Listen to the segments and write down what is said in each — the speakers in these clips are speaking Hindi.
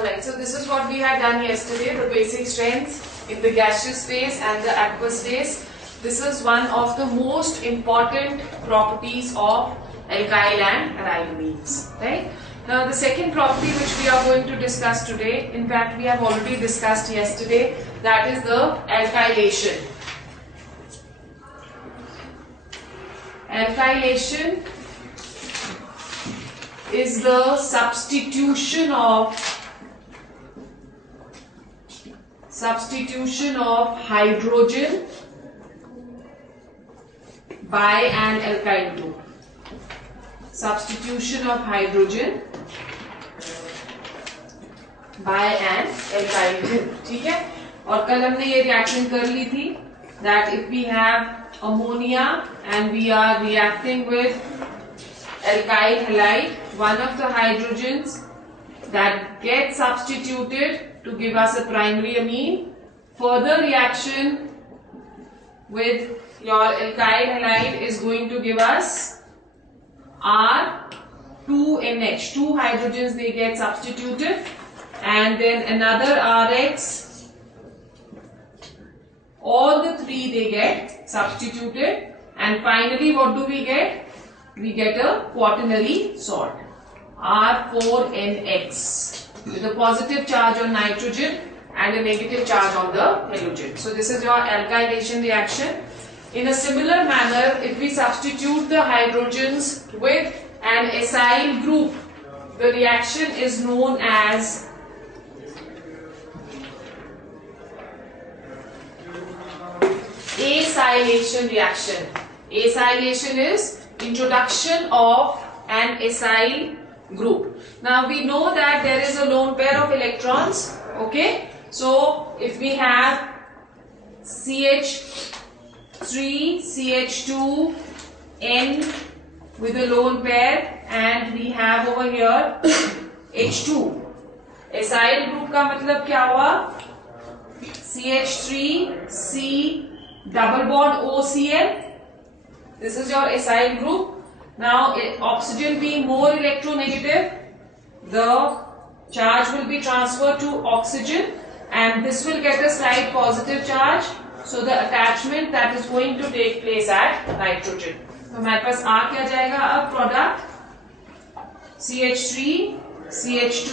Alright, so this is what we had done yesterday, the basic strengths in the gaseous phase and the aqueous phase. This is one of the most important properties of alkyl and aryl amines, right? Now the second property which we are going to discuss today, in fact we have already discussed yesterday, that is the alkylation. Alkylation is the substitution of hydrogen by an alkyl group. Substitution of hydrogen by an alkyl group. ठीक है? और कल हमने ये रिएक्शन कर ली थी that if we have ammonia and we are reacting with alkyl halide, one of the hydrogens that gets substituted to give us a primary amine, further reaction with your alkyl halide is going to give us R2NH. Two hydrogens they get substituted, and then another RX. All the three they get substituted, and finally what do we get? We get a quaternary salt, R4NX, with a positive charge on nitrogen and a negative charge on the halogen. So this is your alkylation reaction. In a similar manner, if we substitute the hydrogens with an acyl group, the reaction is known as acylation reaction. Acylation is introduction of an acyl group. Now we know that there is a lone pair of electrons. Okay, so if we have CH3, CH2, N with a lone pair, and we have over here H2. Acyl group का मतलब क्या हुआ? CH3, C double bond OCl. This is your acyl group. Now oxygen being more electronegative, the charge will be transferred to oxygen and this will get a slight positive charge. So the attachment that is going to take place at nitrogen. तो हमारे पास आ क्या जाएगा अब product CH3, CH2,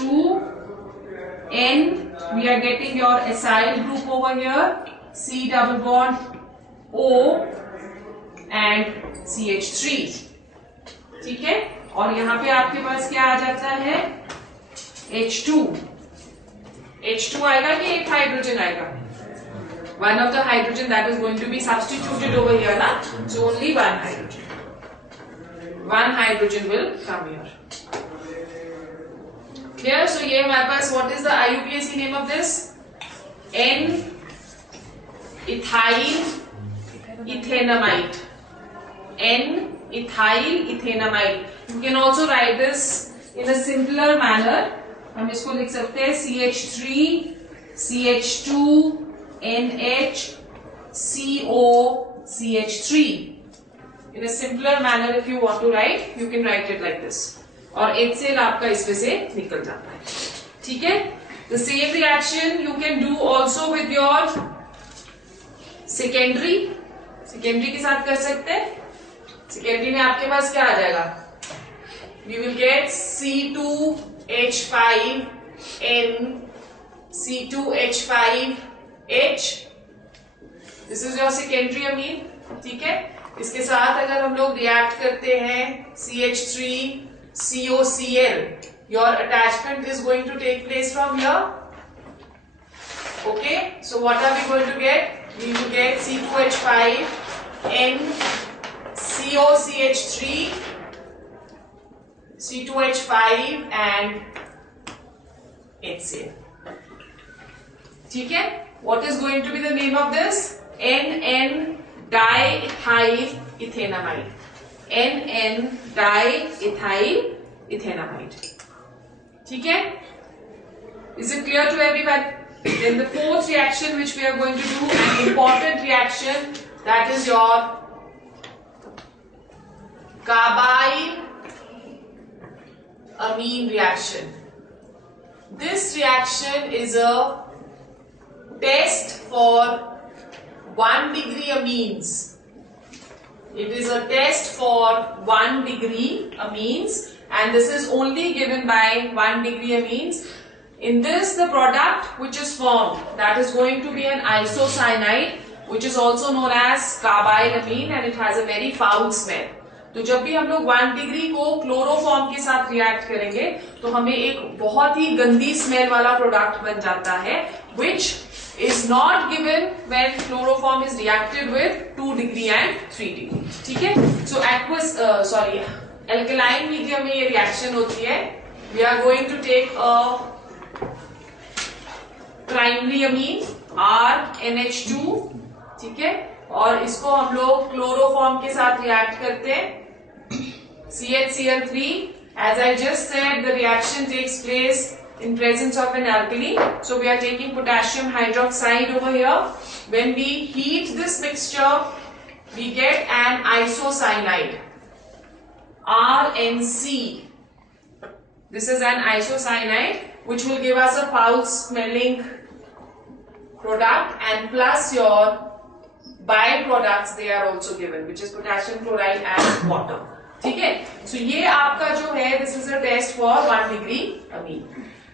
N. We are getting your acyl group over here, C double bond O and CH3. ठीक है, और यहाँ पे आपके पास क्या आ जाता है H2. H2 आएगा कि एक हाइड्रोजन आएगा? One of the hydrogen that is going to be substituted over here, na? So only one hydrogen. One hydrogen will come here. Clear? So ये हमारे पास what is the IUPAC name of this? N-ethyl ethanamide. N-ethyl ethanamide. You can also write this in a simpler manner. हम इसको लिख सकते हैं CH3, CH2, NH, CO, CH3. In a simpler manner, if you want to write, you can write it like this. और HCl आपका इसमें से निकल जाता है. ठीक है? The same reaction you can do also with your secondary. Secondary के साथ कर सकते हैं. Secondary में आपके पास क्या आ जाएगा? You will get C2H5N, C2H5H. This is your secondary amine. ठीक है? इसके साथ अगर हम लोग रिएक्ट करते हैं CH3, COCl, your attachment is going to take place from here. Okay, so what are we going to get? We will get C2H5N, COCH3, C2H5 and HCl. ठीक है? What is going to be the name of this? N-N-diethyl ethanamide. N-N-diethyl ethanamide. ठीक है? Is it clear to everyone? Then the fourth reaction which we are going to do, an important reaction, that is your carbyl amine reaction. This this reaction is a test for 1 degree amines. It is a test for 1 degree amines, and this is only given by 1 degree amines. In this, the product which is formed, that is going to be an isocyanide, which is also known as carbylamine, and it has a very foul smell. तो जब भी हम लोग 1 डिग्री को क्लोरोफॉर्म के साथ रिएक्ट करेंगे तो हमें एक बहुत ही गंदी स्मेल वाला प्रोडक्ट बन जाता है, which is not given when chloroform is reacted with 2 degree and 3 degree. ठीक है? So alkaline medium में ये reaction होती है. We are going to take a primary amine RNH2, ठीक है, और इसको हम लोग क्लोरोफॉर्म के साथ रिएक्ट करते हैं. CHCl3. As I just said, the reaction takes place in presence of an alkali. So we are taking potassium hydroxide over here. When we heat this mixture, we get an isocyanide, RNC. This is an isocyanide which will give us a foul smelling product, and plus your byproducts they are also given, which is potassium chloride and water. ठीक है? So ये आपका जो है, this is a test for 1 degree amine.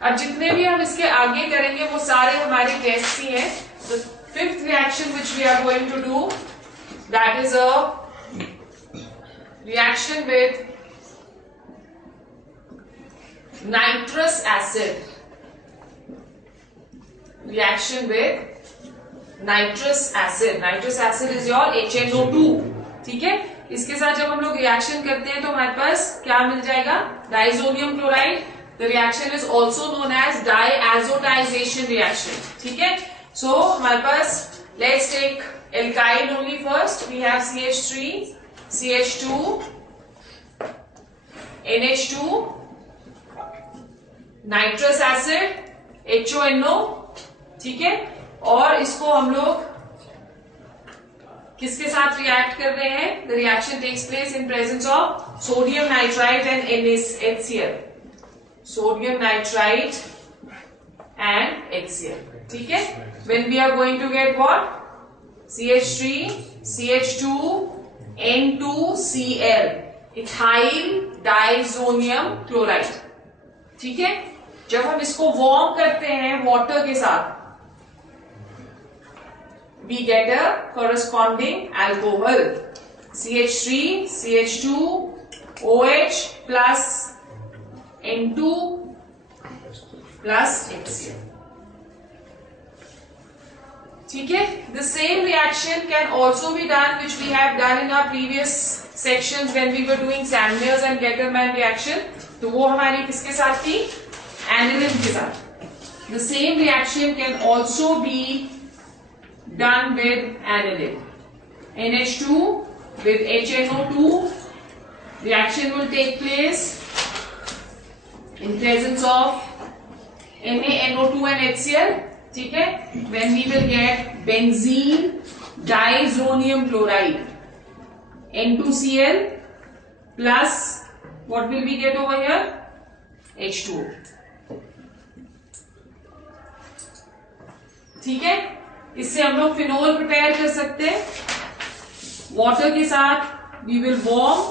अब जितने भी हम इसके आगे करेंगे वो सारे हमारे टेस्ट ही हैं. The fifth reaction which we are going to do, that is a reaction with nitrous acid. Reaction with nitrous acid. Nitrous acid is your HNO2. ठीक है? इसके साथ जब हम लोग रिएक्शन करते हैं तो हमारे पास क्या मिल जाएगा? Diazonium chloride. The reaction is also known as diazotization reaction. ठीक है? So हमारे पास, let's take alkyl only first. We have CH3, CH2, NH2, nitrous acid, HONO. ठीक है? और इसको हम लोग किसके साथ रिएक्ट कर रहे हैं? The reaction takes place in presence of sodium nitrite and HCl. Sodium nitrite and HCl. ठीक है? When we are going to get what? CH3, CH2, N2Cl, ethyl diazonium chloride. ठीक है? जब हम इसको वार्म करते हैं वाटर के साथ, we get a corresponding alcohol. CH3, CH2, OH plus N2 plus HCl. ठीक है? The same reaction can also be done, which we have done in our previous sections when we were doing Sandner's and Getterman reaction. तो वो हमारी किसके साथ थी? Aniline के साथ. The same reaction can also be done with aniline. NH2 with HNO2. Reaction will take place in presence of NaNO2 and HCl. ठीक है? When we will get benzene diazonium chloride, N2Cl plus what will we get over here? H2O. ठीक है? इससे हम लोग फिनोल प्रिपेयर कर सकते हैं. वाटर के साथ we will warm,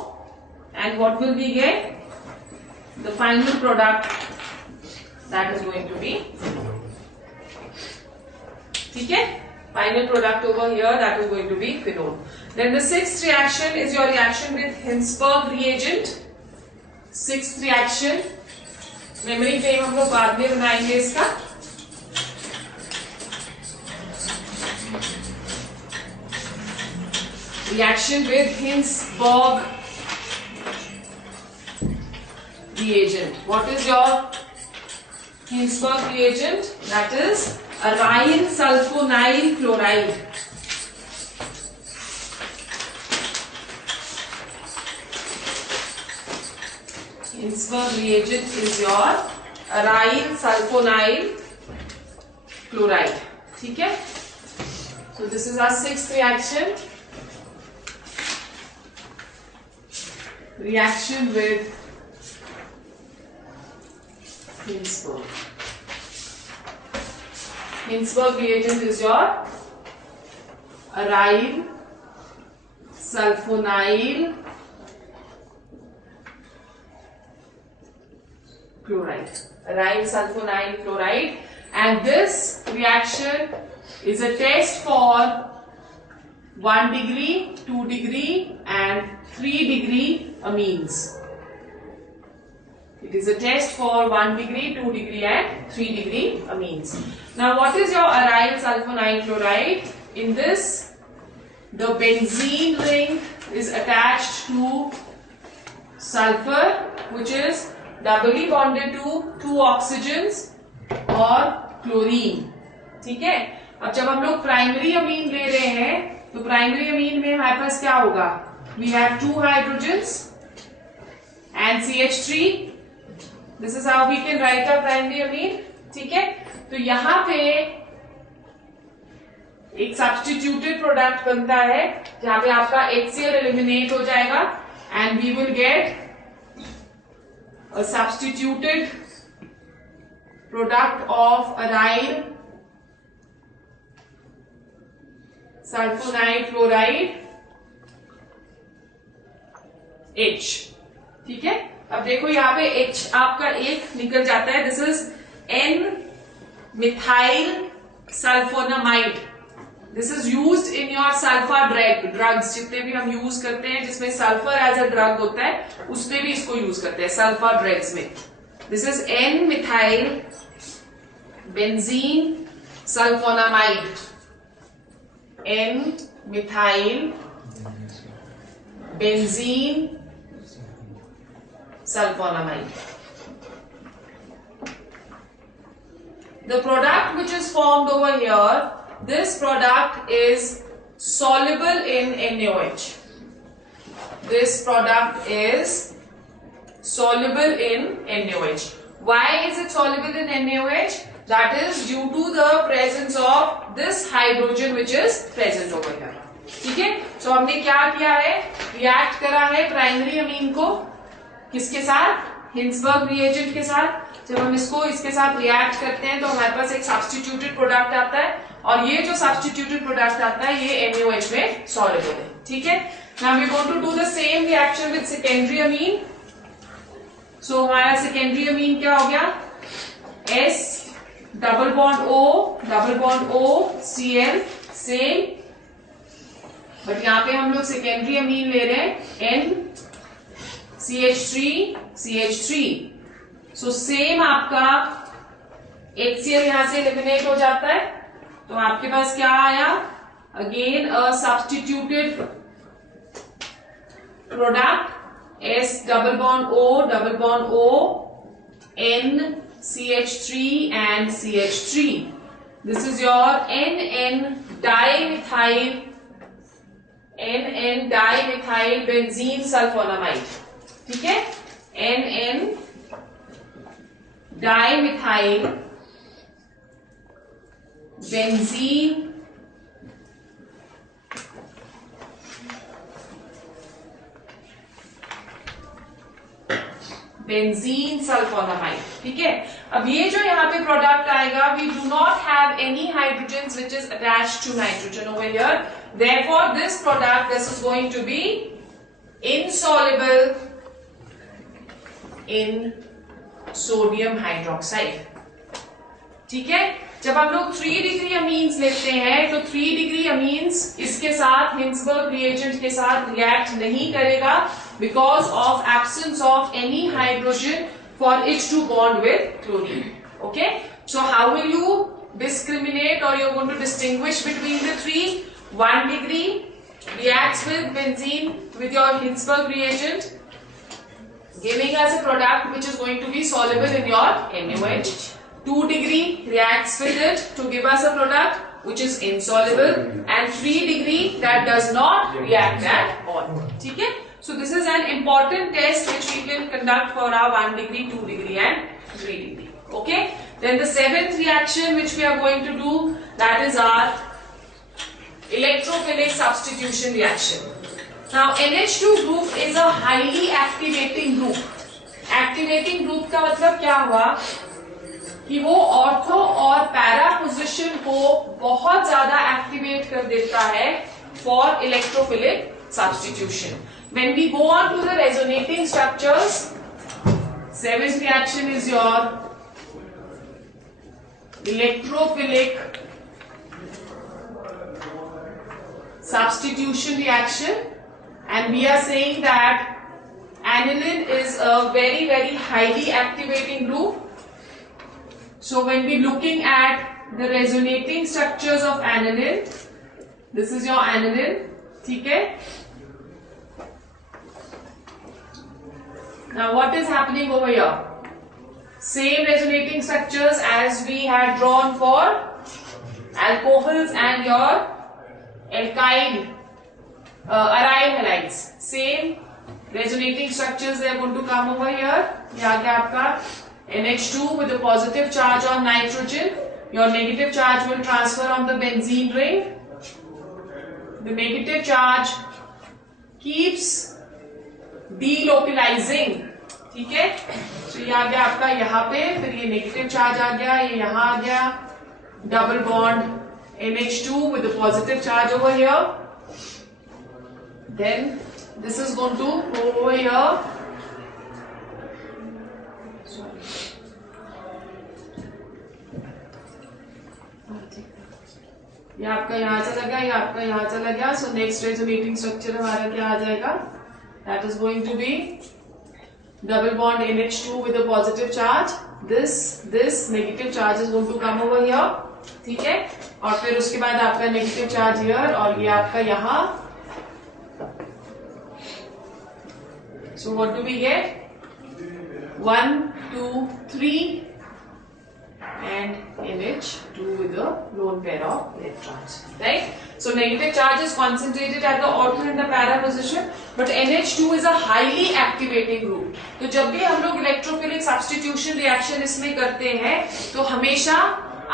and what will we get? The final product, that is going to be phenol. ठीक है? Final product over here, that is going to be phenol. Then the sixth reaction is your reaction with Hinsberg reagent. Sixth reaction, memory frame हम लोग बाद में बनाएंगे इसका. Reaction with Hinsberg reagent. What is your Hinsberg reagent? That is aryl sulfonyl chloride. Hinsberg reagent is your aryl sulfonyl chloride. ठीक है? So this is our sixth reaction. Reaction with Hinsberg. Hinsberg reagent is your aryl sulfonyl chloride. Aryl sulfonyl chloride, and this reaction is a test for 1 degree, 2 degree and 3 degree amines. It is a test for 1 degree, 2 degree and 3 degree amines. Now what is your aryl sulfonyl chloride? In this, the benzene ring is attached to sulfur, which is doubly bonded to 2 oxygens और क्लोरीन. ठीक है. अब जब हम लोग प्राइमरी अमीन ले रहे हैं तो प्राइमरी अमीन में हमारे पास क्या होगा? We have 2 hydrogens and CH3. This is how we can write our primary amine. ठीक है. तो यहां पे एक सब्स्टिट्यूटेड प्रोडक्ट बनता है जहां पे आपका HCl एलिमिनेट हो जाएगा and we will get a substituted product of aryl sulfonyl chloride H. ठीक है. अब देखो यहाँ पे H आपका एक निकल जाता है. This is N methyl sulphonamide. This is used in your sulpha drugs. जितने भी हम यूज करते हैं जिसमें सल्फर एज अ ड्रग होता है उसमें भी इसको यूज करते हैं सल्फा ड्रग्स में. This is N methyl benzene sulphonamide. N methyl benzene sulfonamide. The product which is formed over here, this product is soluble in NaOH. This product is soluble in NaOH. Why is it soluble in NaOH? That is due to the presence of this hydrogen which is present over here. ठीक है. So हमने क्या किया है? React करा है प्राइमरी अमीन को किसके साथ? हिंसबर्ग रिएजेंट के साथ. जब हम इसको इसके साथ रिएक्ट करते हैं तो हमारे पास एक सब्स्टिट्यूटेड प्रोडक्ट आता है और ये जो सब्स्टिट्यूटेड प्रोडक्ट आता है ये NaOH में सॉल्युबल है. ठीक है. Now we going to do the same reaction with secondary amine. So हमारा सेकेंडरी अमीन क्या हो गया? S double bond O Cl same, but यहाँ पे हम लोग सेकेंडरी अमीन ले रहे हैं N CH3. सो सेम आपका HCl यहां से एलिमिनेट हो जाता है तो आपके पास क्या आया? Again a substituted product S double bond O N CH3 and CH3. This is your NN dimethyl benzene sulfonamide. ठीक है. NN dimethyl benzene sulfonamide. ठीक है. अब ये जो यहाँ पे प्रोडक्ट आएगा, we do not have any hydrogens which is attached to nitrogen over here. Therefore, this product is going to be insoluble in sodium hydroxide. ठीक है. जब हम लोग 3 डिग्री अमीन्स लेते हैं तो 3 डिग्री अमीन्स इसके साथ हिंसबर्ग रिएजेंट के साथ रिएक्ट नहीं करेगा because of absence of any hydrogen for it to bond with chlorine. Okay. So how will you discriminate or you're going to distinguish between the 3? 1 degree reacts with benzene with your Hinsberg reagent, giving us a product which is going to be soluble in your NaOH. 2 degree reacts with it to give us a product which is insoluble, and 3 degree that does not react at all. ठीक है. So this is an important test which we can conduct for our 1 degree, 2 degree and 3 degree. Okay. Then the 7th reaction which we are going to do, that is our electrophilic substitution reaction. Now NH2 group is a highly activating group. Activating group का मतलब क्या हुआ कि वो ऑर्थो और पैरा पोजिशन को बहुत ज्यादा एक्टिवेट कर देता है for electrophilic substitution. When we go on to the resonating structures, seventh reaction is your electrophilic substitution reaction, and we are saying that aniline is a very, very highly activating group. So when we looking at the resonating structures of aniline, this is your aniline, ठीक है? Now what is happening over here? Same resonating structures as we had drawn for alcohols and your alkyl aryl halides. Same resonating structures they are going to come over here. ये आ गया आपका NH2 with a positive charge on nitrogen. Your negative charge will transfer on the benzene ring. The negative charge keeps delocalizing, ठीक है? तो ये आ गया आपका यहाँ पे, फिर ये नेगेटिव चार्ज आ गया, ये यहाँ आ गया, double bond NH2 with a positive charge over here. Then this is going to go over here. ये आपका यहाँ चला गया, ये आपका यहाँ चला गया. So next resonating structure हमारा क्या आ जाएगा? That is going to be double bond NH2 with a positive charge. This negative charge is going to come over here, ठीक है? और फिर उसके बाद आपका नेगेटिव चार्ज हियर और ये आपका यहाँ. So what do we get? 1, 2, 3 and NH2 with a lone pair of electrons, right? So negative charge is concentrated at the ortho and the para position, but NH2 is a highly activating group. तो जब भी हम लोग इलेक्ट्रोफिलिक सब्स्टिट्यूशन रिएक्शन इसमें करते हैं तो हमेशा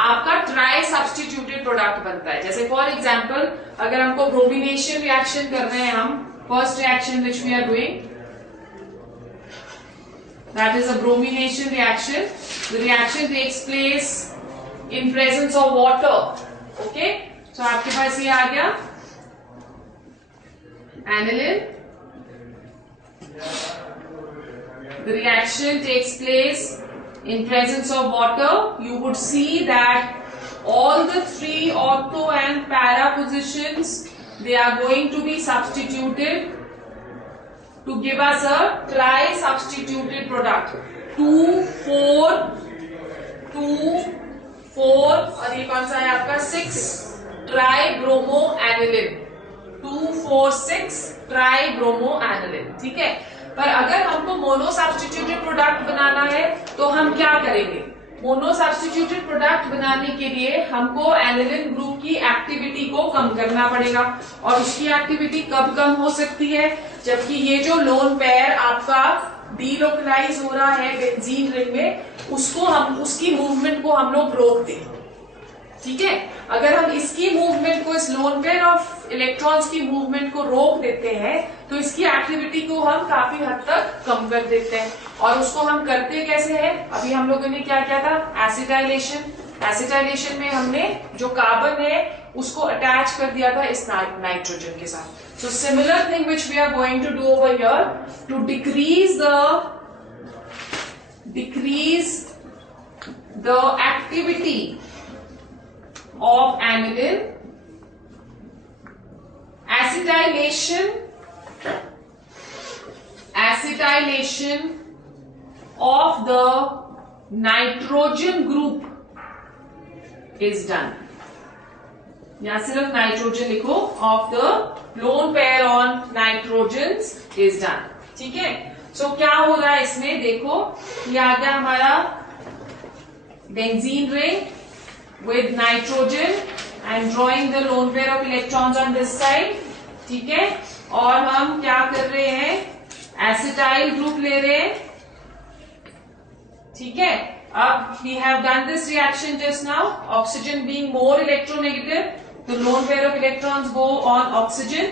आपका ट्राई सब्स्टिट्यूटेड प्रोडक्ट बनता है. जैसे फॉर एग्जांपल अगर हमको ब्रोमिनेशन रिएक्शन कर रहे हैं, हम first reaction which we are doing, that is a bromination reaction. The reaction takes place in presence of water. Okay, so आपके पास ये आ गया aniline. The reaction takes place in presence of water. You would see that all the three ortho and para positions, they are going to be substituted to give us a tri-substituted product. 2, 4, 2, 4 और ये कौन सा है आपका 6 ट्राइब्रोमोएनिलिन. 2, 4, 6 ट्राइब्रोमोएनिलिन, ठीक है? पर अगर हमको मोनो सब्स्टिट्यूटेड प्रोडक्ट बनाना है तो हम क्या करेंगे? मोनो सब्स्टिट्यूटेड प्रोडक्ट बनाने के लिए हमको एनिलिन ग्रुप की एक्टिविटी को कम करना पड़ेगा. और उसकी एक्टिविटी कब कम हो सकती है? जबकि ये जो लोन पेयर आपका डीलोकलाइज हो रहा है बेंजीन रिंग में, उसकी मूवमेंट को हम लोग रोक दें, ठीक है? अगर हम इसकी मूवमेंट को, इस लोन पेयर ऑफ इलेक्ट्रॉन्स की मूवमेंट को रोक देते हैं तो इसकी एक्टिविटी को हम काफी हद तक कम कर देते हैं. और उसको हम करते कैसे हैं? अभी हम लोगों ने क्या किया था? एसिटाइलेशन. एसिटाइलेशन में हमने जो कार्बन है उसको अटैच कर दिया था इस नाइट्रोजन के साथ. So similar thing which we are going to do over here to decrease the activity of aniline, acetylation of the nitrogen group is done. यहाँ सिर्फ नाइट्रोजन लिखो, of the lone pair on nitrogens is done, ठीक है? सो क्या हो रहा है इसमें? देखो ये आ गया हमारा benzene ring with nitrogen. I am drawing the lone pair of electrons on this side, ठीक है? और हम क्या कर रहे हैं? एसिटाइल ग्रुप ले रहे हैं, ठीक है? अब we have done this reaction just now. Oxygen being more electronegative, the lone pair of electrons go on oxygen,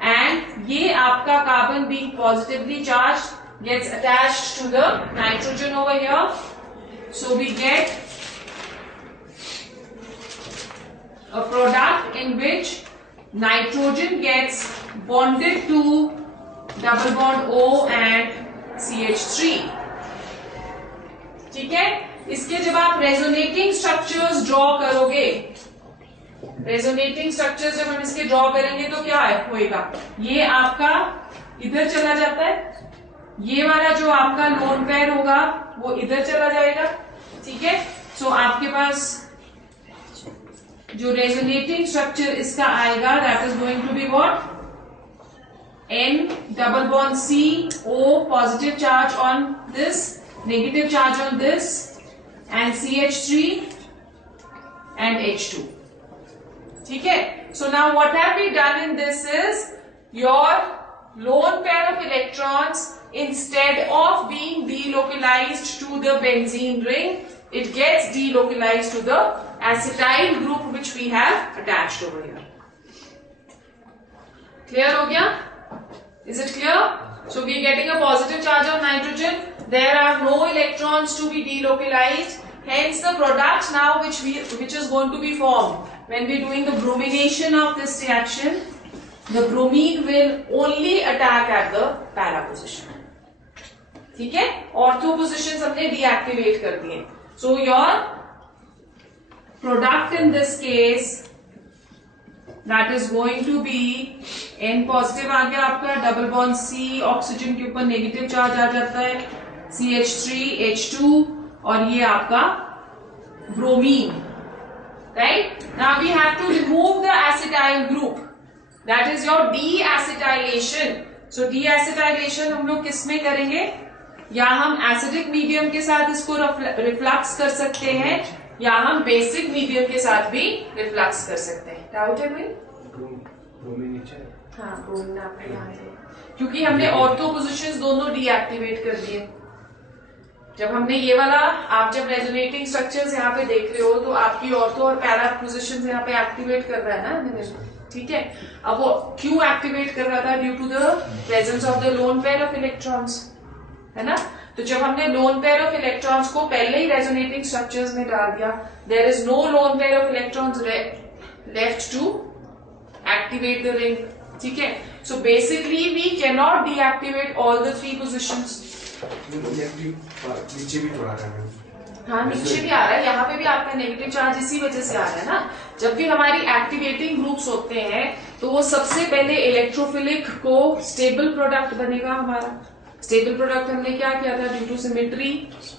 and ये आपका carbon being positively charged gets attached to the nitrogen over here. So we get nitrogen gets bonded to double bond O and CH3. ठीक है, इसके जब आप रेजोनेटिंग स्ट्रक्चर्स ड्रॉ करोगे, रेजोनेटिंग स्ट्रक्चर्स जब हम इसके ड्रॉ करेंगे तो क्या होएगा, ये आपका इधर चला जाता है, ये वाला जो आपका लोन पेयर होगा वो इधर चला जाएगा. ठीक है, सो आपके पास जो रेजोनेटिंग स्ट्रक्चर इसका आएगा that is going to be what, N double bond C O positive charge on this, negative charge on this, and CH3 and H2. ठीक है, so now what have we done in this is your lone pair of electrons, instead of being delocalized to the benzene ring, it gets delocalized to the acetyl group which we have attached over here. Clear हो गया? Is it clear? So we are getting a positive charge on nitrogen. There are no electrons to be delocalized. Hence the product now which is going to be formed when we are doing the bromination of this reaction, the bromine will only attack at the para position. ठीक है, ortho positions हमने deactivate कर दिए. So your product in this case that is going to be N positive आ गया आपका, डबल बॉन्ड C ऑक्सीजन के ऊपर नेगेटिव चार्ज आ जाता है, CH3 H2 और ये आपका bromine. Right, now we have to remove the acetyl group, that is your deacetylation. So deacetylation हम लोग किस में करेंगे, या हम एसिडिक मीडियम के साथ इसको रिफ्लक्स कर सकते हैं, या हम बेसिक मीडियम के साथ भी रिफ्लक्स कर सकते हैं. डाउट है भाई? हाँ, ब्रोमीन आपके यहाँ है, क्योंकि हमने ऑर्थो पोजिशंस दोनों डीएक्टिवेट कर दिए. जब हमने ये वाला, आप जब रेजोनेटिंग स्ट्रक्चर्स यहाँ पे देख रहे हो तो आपकी ऑर्थो और पैरा पोजिशंस यहाँ पे एक्टिवेट कर रहा है ना. ठीक है, अब वो क्यों एक्टिवेट कर रहा था, due to the presence of the lone pair of electrons, है ना. तो जब हमने लोन पेयर ऑफ इलेक्ट्रॉन्स को पहले ही रेजोनेटिंग स्ट्रक्चर्स में डाल दिया, there is no lone pair of electrons left to activate the ring. ठीक है, so basically we can not deactivate all the 3 positions. नीचे भी तो आ रहा है. हाँ, नीचे भी आ रहा है, यहाँ पे भी आपका नेगेटिव चार्ज इसी वजह से आ रहा है ना. जब भी हमारी एक्टिवेटिंग ग्रुप्स होते हैं तो वो सबसे पहले इलेक्ट्रोफिलिक को स्टेबल प्रोडक्ट बनेगा हमारा. स्टेबल प्रोडक्ट हमने क्या किया था, due to symmetry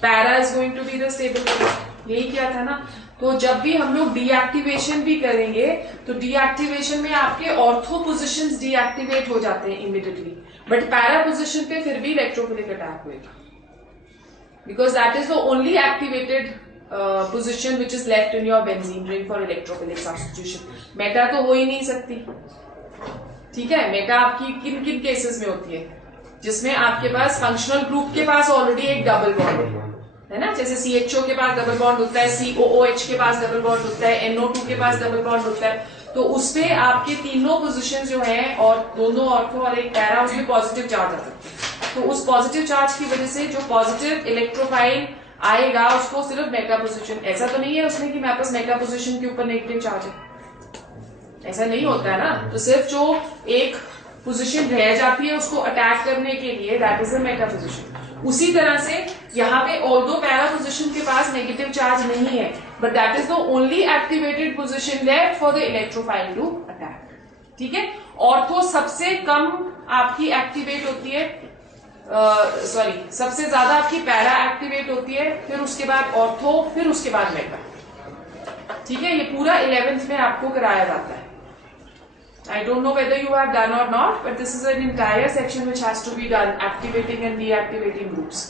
para is going to be the stable product, यही किया था ना. तो जब भी हम लोग डीएक्टिवेशन भी करेंगे तो डीएक्टिवेशन में आपके ऑर्थो पोजिशंस डीएक्टिवेट हो जाते हैं इमीडिएटली, बट पैरा पोजिशन पे फिर भी इलेक्ट्रोफिलिक अटैक होगा, because that is the only activated position which is left in your benzene ring for electrophilic substitution. Meta तो हो ही नहीं सकती. ठीक है, मेटा आपकी किन किन केसेस में होती है, जिसमें आपके पास फंक्शनल ग्रुप के पास ऑलरेडी एक डबल बॉन्ड है ना, जैसे CHO के पास डबल बॉन्ड होता है, COOH के पास डबल बॉन्ड होता है, NO2 के पास डबल बॉन्ड होता है. तो उसपे आपके तीनों पोजिशन जो है और दोनों ऑर्थो और एक पैरा, उसमें पॉजिटिव चार्ज आ सकता है. तो उस पॉजिटिव चार्ज की वजह से जो पॉजिटिव इलेक्ट्रोफाइल आएगा उसको सिर्फ मेटा पोजिशन, ऐसा तो नहीं है उसमें कि मेरे पास मेटा पोजिशन के ऊपर नेगेटिव चार्ज है, ऐसा नहीं होता है ना. तो सिर्फ जो एक पोजिशन रह जाती है उसको अटैक करने के लिए, that is a Meta position. उसी तरह से यहाँ पे ऑल्दो पैरा पोजिशन के पास नेगेटिव चार्ज नहीं है, but that is the only activated position left for the electrophile to attack. ठीक है, ऑर्थो सबसे कम आपकी एक्टिवेट होती है, सॉरी सबसे ज्यादा आपकी पैरा एक्टिवेट होती है, फिर उसके बाद ऑर्थो, फिर उसके बाद मेटा. ठीक है, ये पूरा 11th में आपको कराया जाता है. I don't know whether you have done or not, but this is an entire section which has to be done, activating and deactivating groups.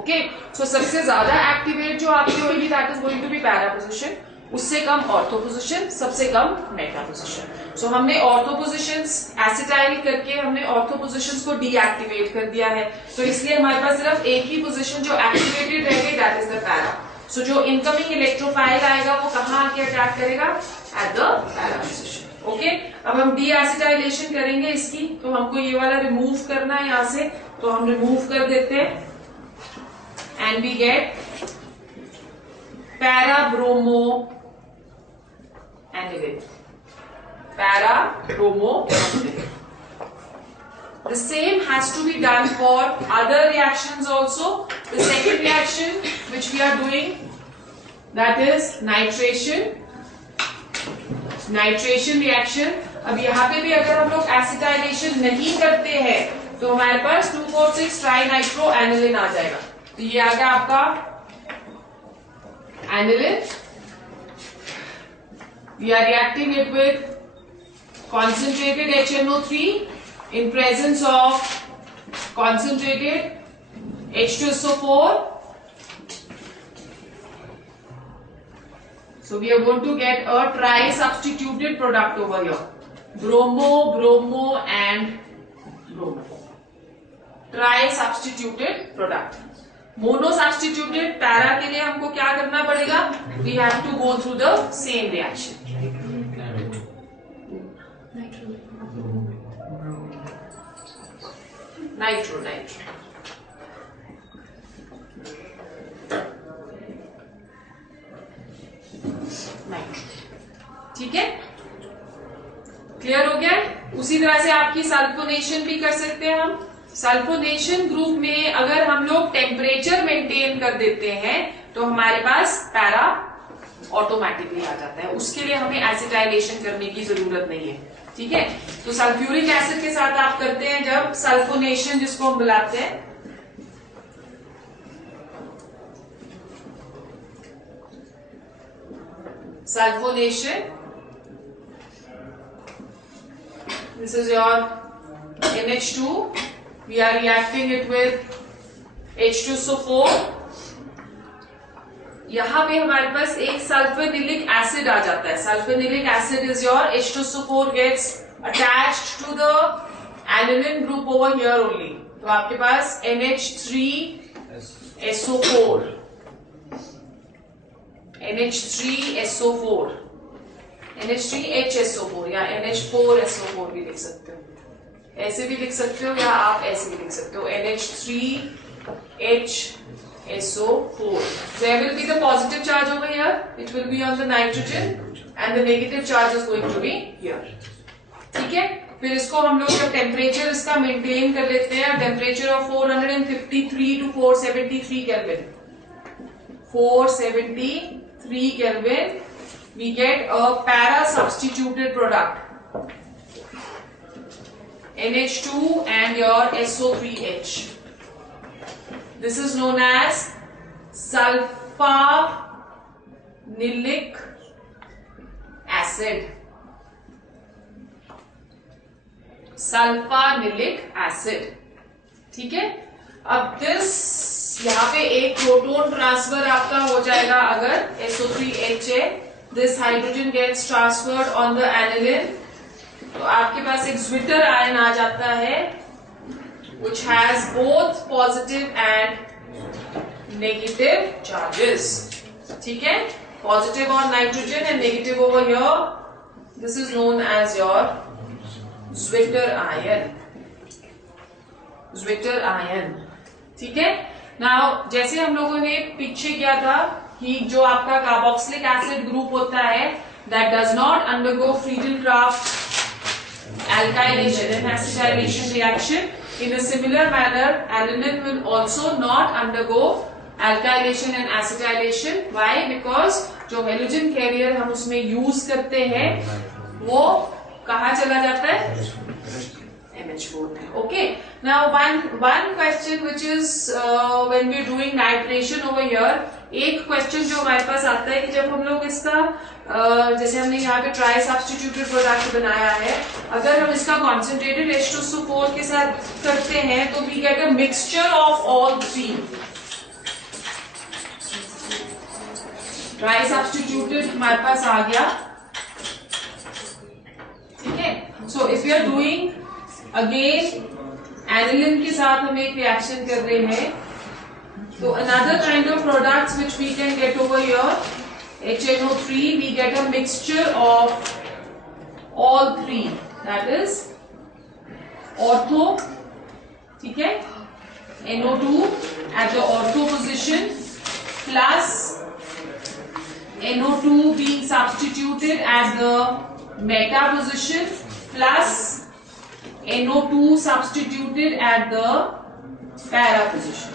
Okay, so सबसे ज्यादा एक्टिवेट जो आपकी होगी that is going to be para position, उससे कम ऑर्थो पोजिशन, सबसे कम मेटा पोजिशन. सो हमने ऑर्थो पोजिशंस एसिटाइल करके हमने ऑर्थो पोजिशंस को डीएक्टिवेट कर दिया है, तो इसलिए हमारे पास सिर्फ एक ही पोजिशन जो एक्टिवेटेड रहेगी दैट इज द पैरा. सो जो इनकमिंग इलेक्ट्रोफाइल आएगा वो कहाँ आके अटैक करेगा, at the para position. Okay, अब हम डीएसिटाइलेशन करेंगे इसकी, तो हमको ये वाला रिमूव करना है यहां से, तो हम रिमूव कर देते हैं and we get para bromo aniline. para-bromonucleic. The same has to be done for other reactions also. The second reaction which we are doing, that is nitration. Nitration reaction. अब यहाँ पे भी अगर हम लोग एसिटाइलेशन नहीं करते हैं तो हमारे पास 2,4,6 ट्राइनाइट्रो एनिलिन आ जाएगा. तो ये आ गया आपका aniline. We are reacting it with concentrated HNO3 in presence of concentrated H2SO4. So we are going to get a tri-substituted product over here. Bromo, bromo and bromo. Tri-substituted product. Mono-substituted para के लिए हमको क्या करना पड़ेगा? We have to go through the same reaction. Nitro. ठीक है, क्लियर हो गया. उसी तरह से आपकी सल्फोनेशन भी कर सकते हैं हम. सल्फोनेशन ग्रुप में अगर हम लोग टेम्परेचर मेंटेन कर देते हैं तो हमारे पास पैरा ऑटोमेटिकली आ जाता है. उसके लिए हमें एसिटाइलेशन करने की जरूरत नहीं है. ठीक है, तो सल्फ्यूरिक एसिड के साथ आप करते हैं जब सल्फोनेशन, जिसको हम बुलाते हैं. Sulfonation. This is your NH2. We are reacting it with H2SO4. यहाँ पे हमारे पास एक सल्फोनिलिक एसिड आ जाता है. Sulphanilic acid is your H2SO4 gets attached to the aniline group over here only. तो आपके पास NH3SO4. NH3SO4, NH3HSO4 या NH4SO4 भी लिख सकते हो. ऐसे भी लिख सकते हो या आप ऐसे भी लिख सकते हो. NH3HSO4. There will be the positive charge over here. It will be on the nitrogen and the negative charge is going to be here. ठीक है, फिर इसको हम लोग जब टेम्परेचर इसका मेंटेन कर लेते हैं, temperature of 453 to 473 kelvin, 473 Kelvin, we get a para substituted product, NH2 and your SO3H. This is known as sulfonilic acid. Sulfonilic acid. ठीक है, अब this यहाँ पे एक प्रोटोन ट्रांसफर आपका हो जाएगा. अगर SO3H है, this hydrogen gets transferred on the aniline. तो आपके पास एक ज्विटर आयन आ जाता है which has both positive and negative charges. ठीक है, positive on nitrogen and negative over here. This is known as your zwitter ion. Zwitter ion. ठीक है. नाउ जैसे हम लोगों ने पीछे किया था कि जो आपका कार्बोक्सिलिक एसिड ग्रुप होता है that does not undergo Friedel-Crafts alkylation and acetylation reaction, in a similar manner aniline will also not undergo alkylation and acetylation. Why? Because जो हेलोजन कैरियर हम उसमें यूज करते हैं वो कहाँ चला जाता है? MH4 में. Okay. Now one question which is when we are doing nitration over here, एक क्वेश्चन जो हमारे पास आता है कि जब हम लोग इसका जैसे हमने यहाँ पे ट्राई सब्स्टिट्यूटेड प्रोडक्ट बनाया है, अगर हम इसका कॉन्सेंट्रेटेड H2SO4 के साथ करते हैं तो we get a mixture of all three. Tri substituted हमारे पास आ गया. ठीक है, so if you are doing again aniline के साथ हम एक रिएक्शन कर रहे हैं, तो another kind of products which we can get over here, HNO3, we get a mixture of all three, that is ortho, ठीक है, NO2 at the ortho position plus NO2 being substituted as the meta position plus NO2 substituted at the para position.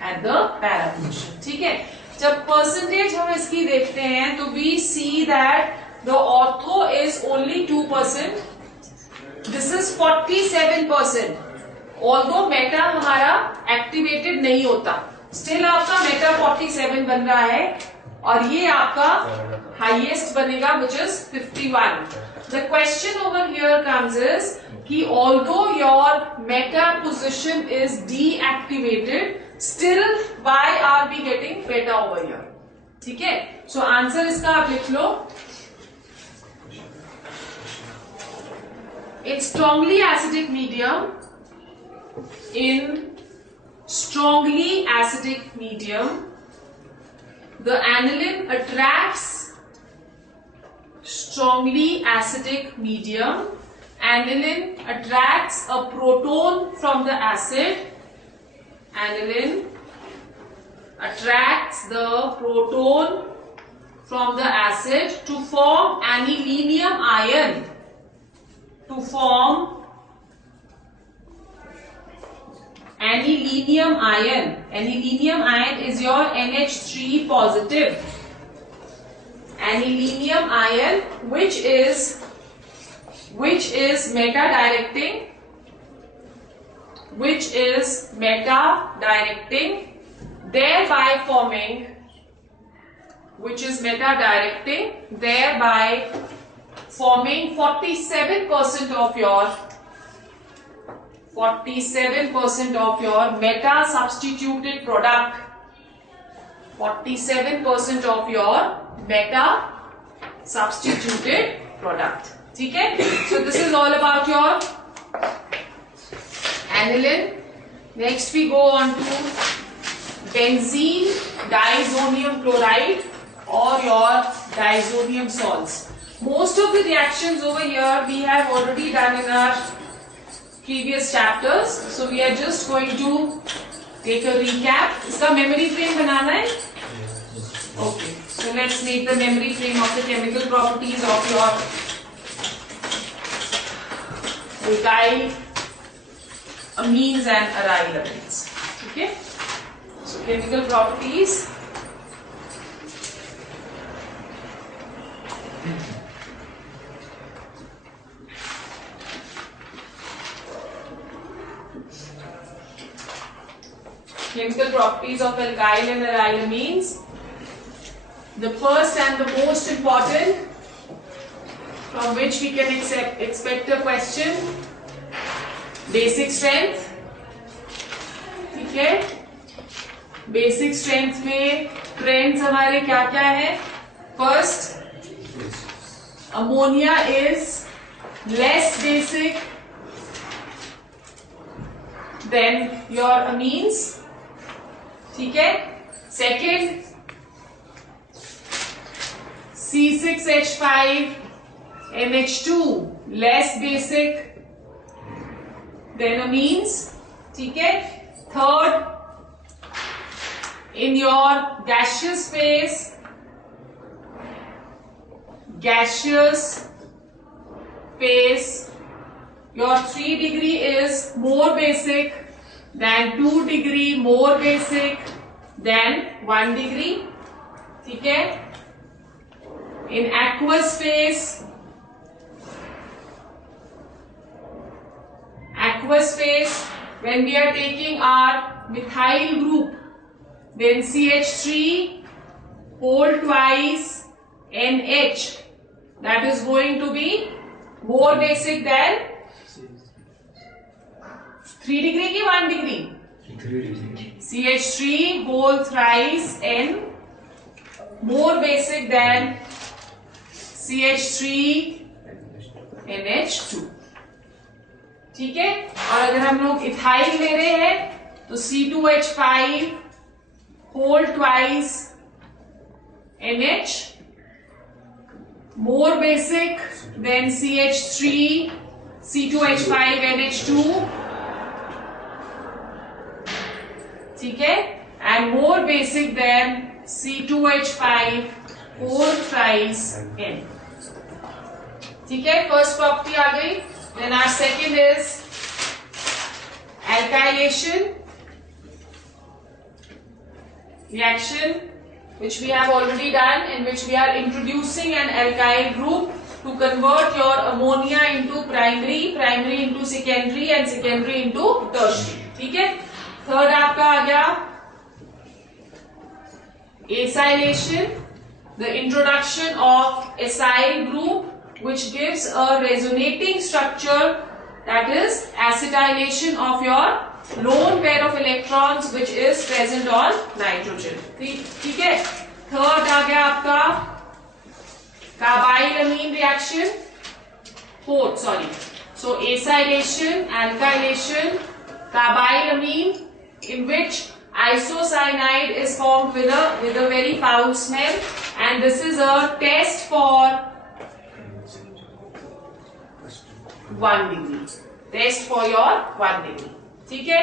At the para position. ठीक है. जब परसेंटेज हम इसकी देखते हैं तो we see that the ortho is only 2%. This is 47%. Although Meta हमारा एक्टिवेटेड नहीं होता, स्टिल आपका मेटा 47 बन रहा है और ये आपका हाईएस्ट बनेगा which is 51. The question over here comes is कि although your meta position is deactivated, still why are we getting beta over here? ठीक है. So आंसर इसका आप लिख लो. In strongly acidic medium, the aniline attracts aniline attracts a proton from the acid. Aniline attracts the proton from the acid to form anilinium ion. To form anilinium ion. Anilinium ion is your NH3 positive. Anilinium ion which is meta directing, thereby forming 47% of your meta substituted product. 47% of your meta substituted product. ठीक है. So this is all about your aniline. Next we go on to benzene diazonium chloride or your diazonium salts. Most of the reactions over here we have already done in our previous chapters, so we are just going to take a recap. इसका memory frame बनाना है? Okay, so let's make the memory frame of the chemical properties of your alkyl amines and aryl amines. Okay, so chemical properties. Chemical properties of alkyl and aryl amines. The first and the most important, from which we can expect a question, basic strength. ठीक है. Basic strength में trends हमारे क्या क्या है? First, ammonia is less basic than your amines. ठीक है. Second, C6H5 NH2 less basic than amines. ठीक है. Third, in your gaseous phase, your 3 degree is more basic than 2 degree, more basic than 1 degree. ठीक है. In aqueous phase, when we are taking our methyl group, then CH3 whole twice NH, that is going to be more basic than 3 degree की 1 degree? 3 degree. CH3 whole thrice N, more basic than CH3 NH2. ठीक है. और अगर हम लोग इथाइल ले रहे हैं तो C2H5 whole twice NH, more basic than CH3 C2H5 NH2. ठीक है. And more basic than C2H5 whole thrice N. ठीक है, फर्स्ट प्रॉपर्टी आ गई. Then our second is alkylation reaction, which we have already done, in which we are introducing an alkyl group to convert your ammonia into primary, primary into secondary and secondary into tertiary. ठीक है. थर्ड आपका आ गया acylation, the introduction of acyl group which gives a resonating structure, that is acetylation of your lone pair of electrons which is present on nitrogen. ठीक है. थर्ड आ गया आपका carbylamine reaction. Fourth, sorry. So acylation, alkylation, carbylamine, in which isocyanide is formed with a very foul smell, and this is a test for 1 degree. Test for your 1 degree. ठीक है.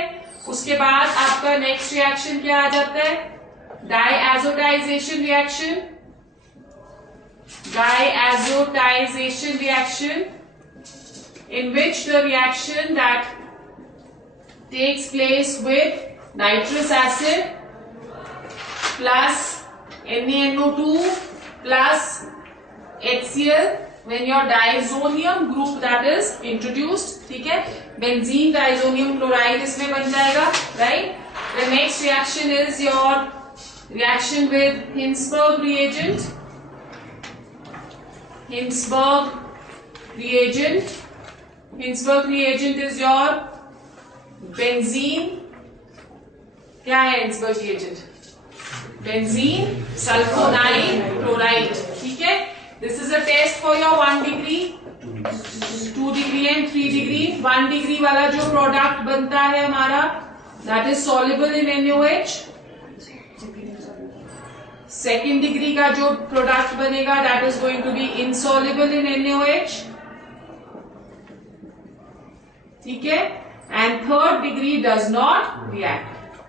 उसके बाद आपका नेक्स्ट रिएक्शन क्या आ जाता है? Diazotization reaction. Diazotization reaction, in which the reaction that takes place with nitrous acid plus NaNO2 plus HCl, when your diazonium group that is introduced. ठीक है. Benzene diazonium chloride इसमें बन जाएगा, right? The next reaction is your reaction with Hinsberg reagent. Hinsberg reagent. Hinsberg reagent is your benzene. क्या है Hinsberg reagent? Benzene sulfonide chloride. ठीक है. This is a test for your 1 degree, 2 degree and 3 degree. 1 degree वाला जो प्रोडक्ट बनता है हमारा, that is soluble in NaOH. Second degree का जो प्रोडक्ट बनेगा, that is going to be insoluble in NaOH. ठीक है. And third degree does not react.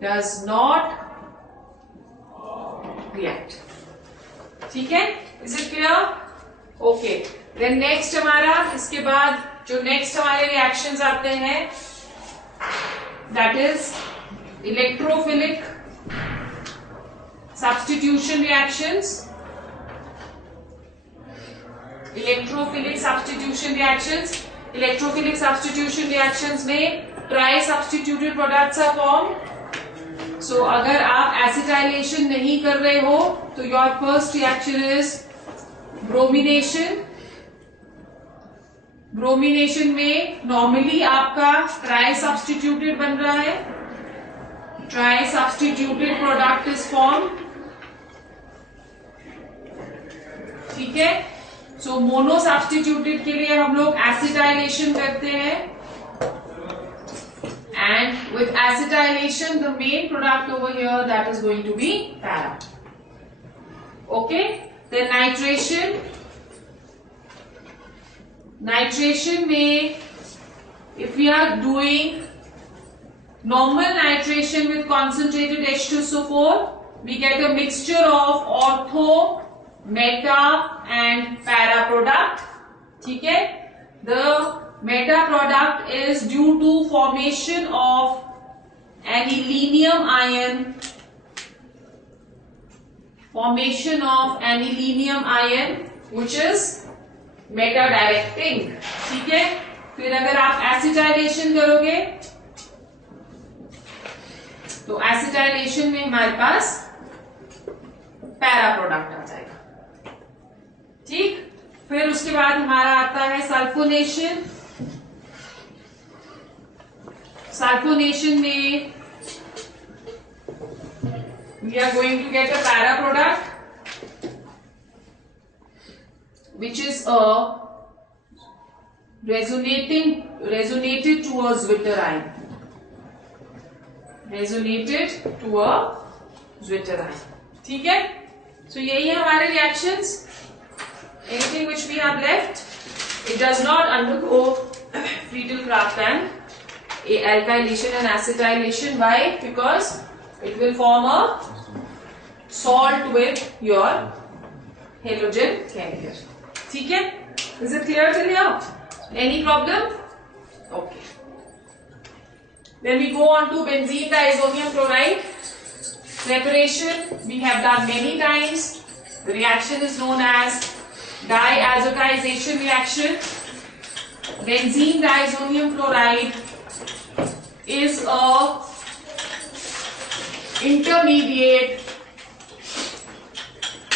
Does not react. ठीक है. Is it clear? Okay. Then next हमारा, इसके बाद जो नेक्स्ट हमारे रिएक्शंस आते हैं, that is electrophilic substitution reactions. Electrophilic substitution reactions. Electrophilic substitution reactions में tri substituted products are form. So अगर आप एसिटाइलेशन नहीं कर रहे हो तो your first reaction is bromination. Bromination में नॉर्मली आपका ट्राई सब्स्टिट्यूटेड बन रहा है. Tri substituted product is form. ठीक है. सो मोनो सब्स्टिट्यूटेड के लिए हम लोग एसिटाइलेशन करते हैं, and with acetylation the main product over here that is going to be para. Okay. Then nitration. Nitration में if we are doing normal nitration with concentrated H2SO4, we get a mixture of ortho, meta and para product. ठीक है. The meta product is due to formation of anilinium ion. Formation of anilinium ion which is meta directing. ठीक है. फिर अगर आप एसिटाइलेशन करोगे तो एसिटाइलेशन में हमारे पास पैरा प्रोडक्ट आ जाएगा. ठीक. फिर उसके बाद हमारा आता है सल्फोनेशन. सल्फोनेशन में we are going to get a para product which is a resonated to a zwitterine. Resonated to a zwitterine. ठीक है. So यही है हमारे reactions. Anything which we have left, it does not undergo Friedel-Crafts and alkylation and acetylation. Why? Because it will form a salt with your halogen carrier. ठीक है? Is it clear till here? Any problem? Okay. Then we go on to benzene diazonium chloride. Preparation we have done many times. The reaction is known as diazotization reaction. Benzene diazonium chloride is a intermediate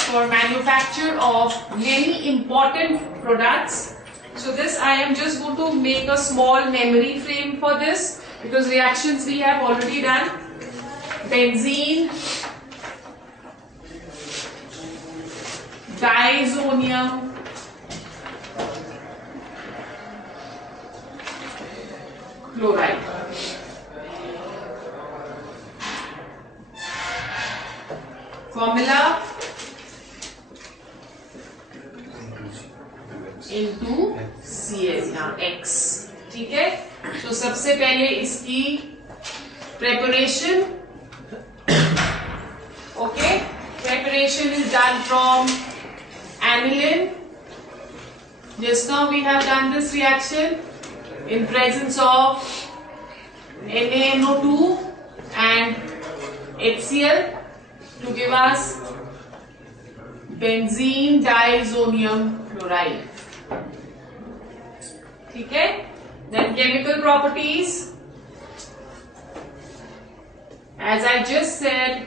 for manufacture of many important products. So this I am just going to make a small memory frame for this because reactions we have already done. Benzene diazonium chloride. Formula into Cl, यहाँ X, ठीक है? तो सबसे पहले इसकी preparation, okay? Preparation is done from aniline. Just now we have done this reaction in presence of NaNO2 and HCl to give us benzene diazonium chloride. ठीक है? Then chemical properties. As I just said,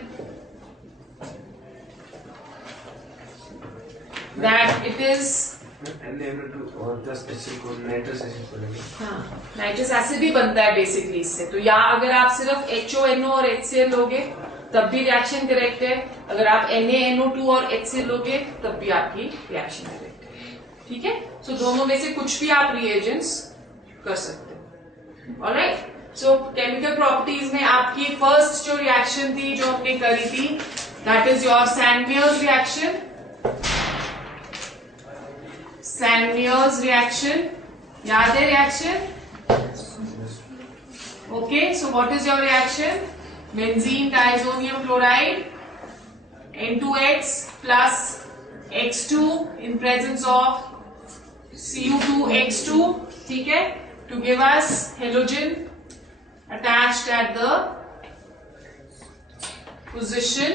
that it is nitrous acid ही बनता है बेसिकली इससे. तो या अगर आप सिर्फ HONO और HCl लोगे तब भी रिएक्शन करेक्ट है. अगर आप NaNO2 और HCl लोगे तब भी आपकी रिएक्शन करेक्ट है. ठीक है? सो दोनों में से कुछ भी आप रिएजेंट्स कर सकते हो. ऑलराइट. सो केमिकल प्रॉपर्टीज में आपकी फर्स्ट जो रिएक्शन थी जो हमने करी थी that is your Sandmeyer's reaction. Sandmeyer's reaction याद है reaction? Okay. So what is your reaction? Benzene diazonium chloride N2X plus X2 in presence of Cu2X2, ठीक है? To give us halogen attached at the position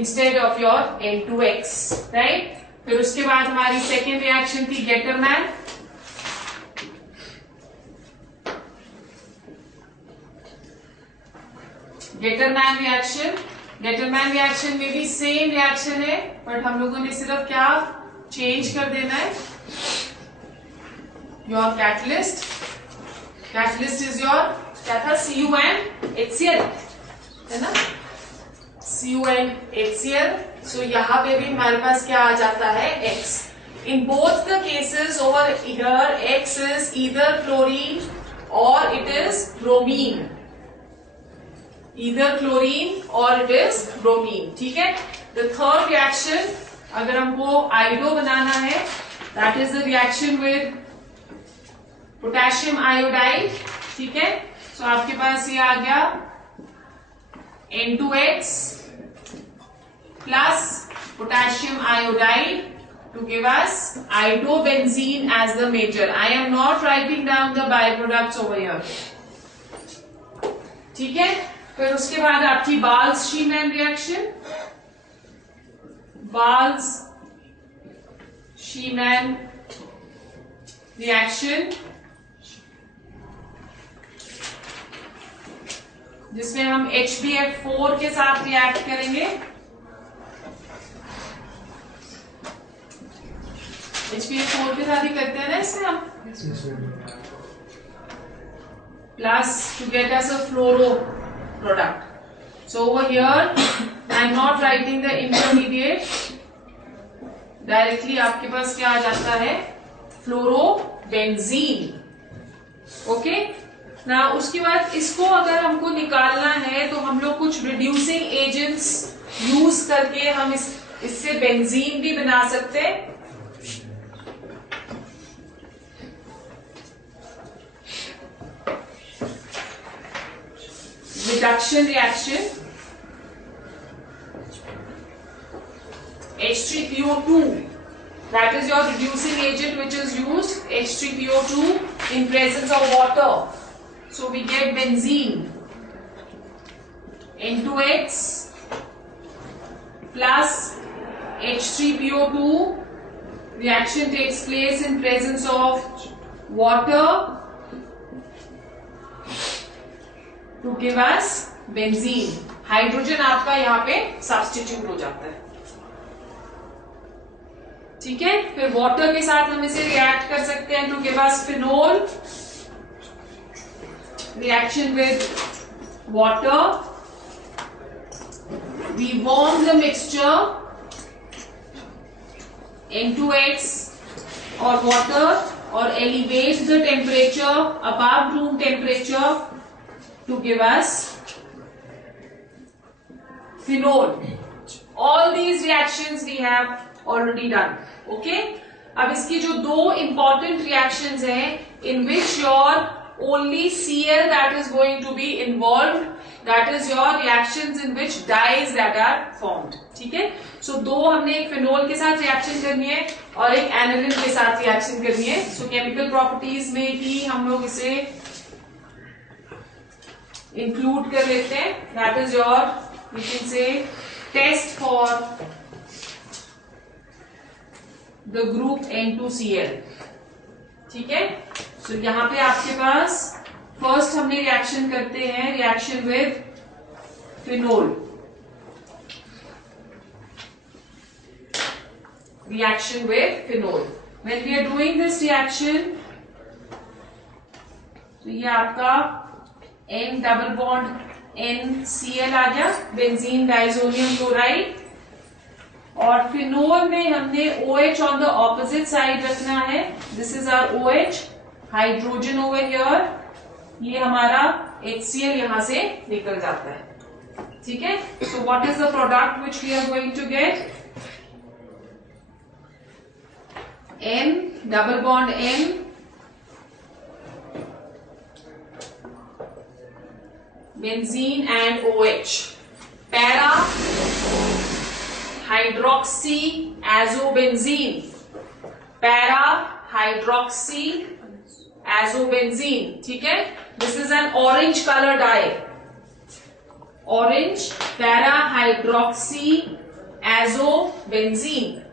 instead of your N2X, right? फिर उसके बाद हमारी सेकेंड रिएक्शन थी गेटरमैन. गेटरमैन रिएक्शन में भी सेम रिएक्शन है बट हम लोगों ने सिर्फ क्या चेंज कर देना है. योर कैटलिस्ट इज योर क्या था? CuNHCl है ना? CuNHCl. सो यहाँ पे भी हमारे पास क्या आ जाता है? X. In both the cases over here, X is either chlorine or it is bromine. Either chlorine or it is bromine. ठीक है? The third reaction, अगर हमको आयोडो बनाना है, that is the reaction with potassium iodide. ठीक है? So आपके पास ये आ गया N2X plus potassium iodide to give us iodobenzene as the major. I am not writing down the byproducts over here. ठीक है? फिर उसके बाद आपकी बाल्स-शीमैन रिएक्शन. बाल्स-शीमैन रिएक्शन जिसमें हम HBF4 के साथ रिएक्ट करेंगे. HBF4 के साथ ही करते हैं ना इसमें हम. Plus to get us a fluoro product. So over here I am not writing the intermediate. Directly आपके पास क्या आ जाता है? फ्लोरोबेंजीन. ओके. ना उसके बाद इसको अगर हमको निकालना है तो हम लोग कुछ रिड्यूसिंग एजेंट्स यूज करके हम इससे बेंजीन भी बना सकते हैं. Reduction reaction. H3PO2 That is your reducing agent which is used, H3PO2 in presence of water. So we get benzene, N2X plus H3PO2. Reaction takes place in presence of water to give us benzene. Hydrogen आपका यहाँ पे सब्स्टिट्यूट हो जाता है, ठीक है। फिर वाटर के साथ हम इसे रिएक्ट कर सकते हैं to give us phenol, reaction with water, we warm the mixture N2X or water or elevate the temperature above room temperature to give us phenol. All these reactions we have already done. Okay? अब इसकी जो दो important reactions हैं in which your only Cl that is going to be involved, that is your reactions in which dyes that are formed. ठीक है? So दो हमने एक फिनोल के साथ रिएक्शन करनी है और एक एनिलिन के साथ रिएक्शन करनी है. So केमिकल प्रॉपर्टीज में ही हम लोग इसे इंक्लूड कर लेते हैं. That is your, we can say, test for the group N2Cl. ठीक है? So यहाँ पे आपके पास फर्स्ट हमने रिएक्शन करते हैं, reaction with phenol, reaction with phenol. When we are doing this reaction, तो ये आपका N डबल बॉन्ड NCl आ गया, बेंजीन डाइजोनियम क्लोराइड, और फिनोल में हमने OH on the opposite side रखना है. This is our OH, hydrogen over here, ये हमारा HCl यहां से निकल जाता है. ठीक है? So what is the product which we are going to get? N double bond N benzene and OH, para hydroxy azobenzene, para hydroxy azobenzene. ठीक है? This is an orange color dye, orange para hydroxy azobenzene,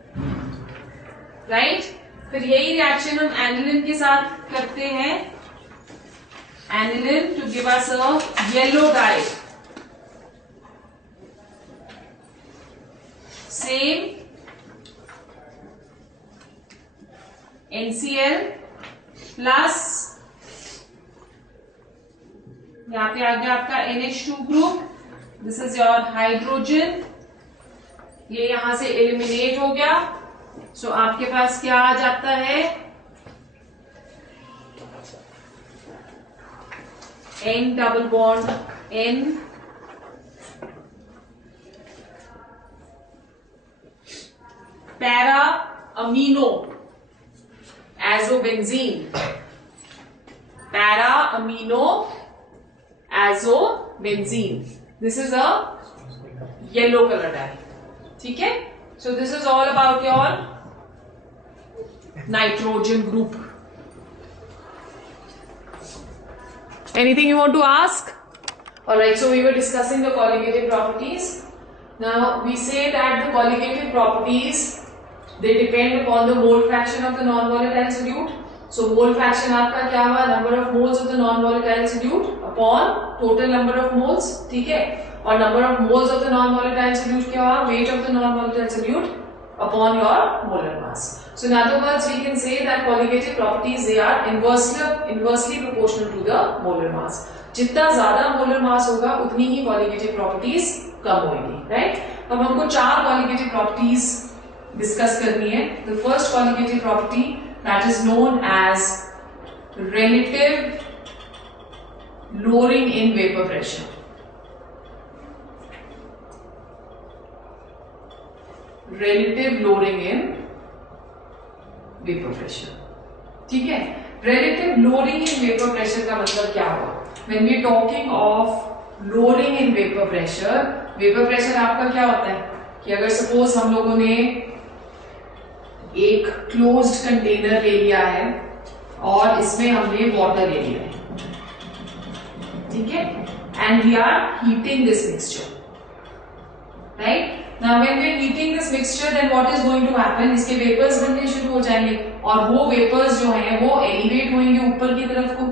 right. फिर यही रिएक्शन हम एनिलिन के साथ करते हैं, aniline to give us a yellow dye. Same NCl plus यहां पे आ गया आपका NH2 group. This is your hydrogen, ये यहां से एलिमिनेट हो गया. सो आपके पास क्या आ जाता है? N double bond N para amino azobenzene, para amino azobenzene. This is a yellow colour dye. ठीक है? So this is all about your nitrogen group. Anything you want to ask? Alright, so we were discussing the colligative properties. Now we say that the colligative properties, they depend upon the mole fraction of the non-volatile solute. So mole fraction आपका क्या हुआ? Number of moles of the non-volatile solute upon total number of moles. ठीक है? और number of moles of the non-volatile solute क्या हुआ? Weight of the non-volatile solute upon your molar mass. So in other words, we can say that colligative properties, they are inversely proportional to the molar mass. जितना ज्यादा molar mass होगा उतनी ही colligative properties कम होगी, right? अब हमको चार colligative properties डिस्कस करनी है. The first colligative property, that is known as relative lowering in vapor pressure. Relative lowering in vapor pressure. ठीक है? Relative lowering in vapor pressure का मतलब क्या हुआ? When we are talking of lowering in vapor pressure आपका क्या होता है कि अगर सपोज हम लोगों ने एक क्लोज्ड कंटेनर ले लिया है और इसमें हमने वाटर ले लिया है, ठीक है, and we are heating this mixture, right. Now when we are heating this mixture then what is going to happen, इसके वेपर्स बनने शुरू हो जाएंगे और वो वेपर्स जो हैं वो एलिवेट होंगे ऊपर की तरफ को,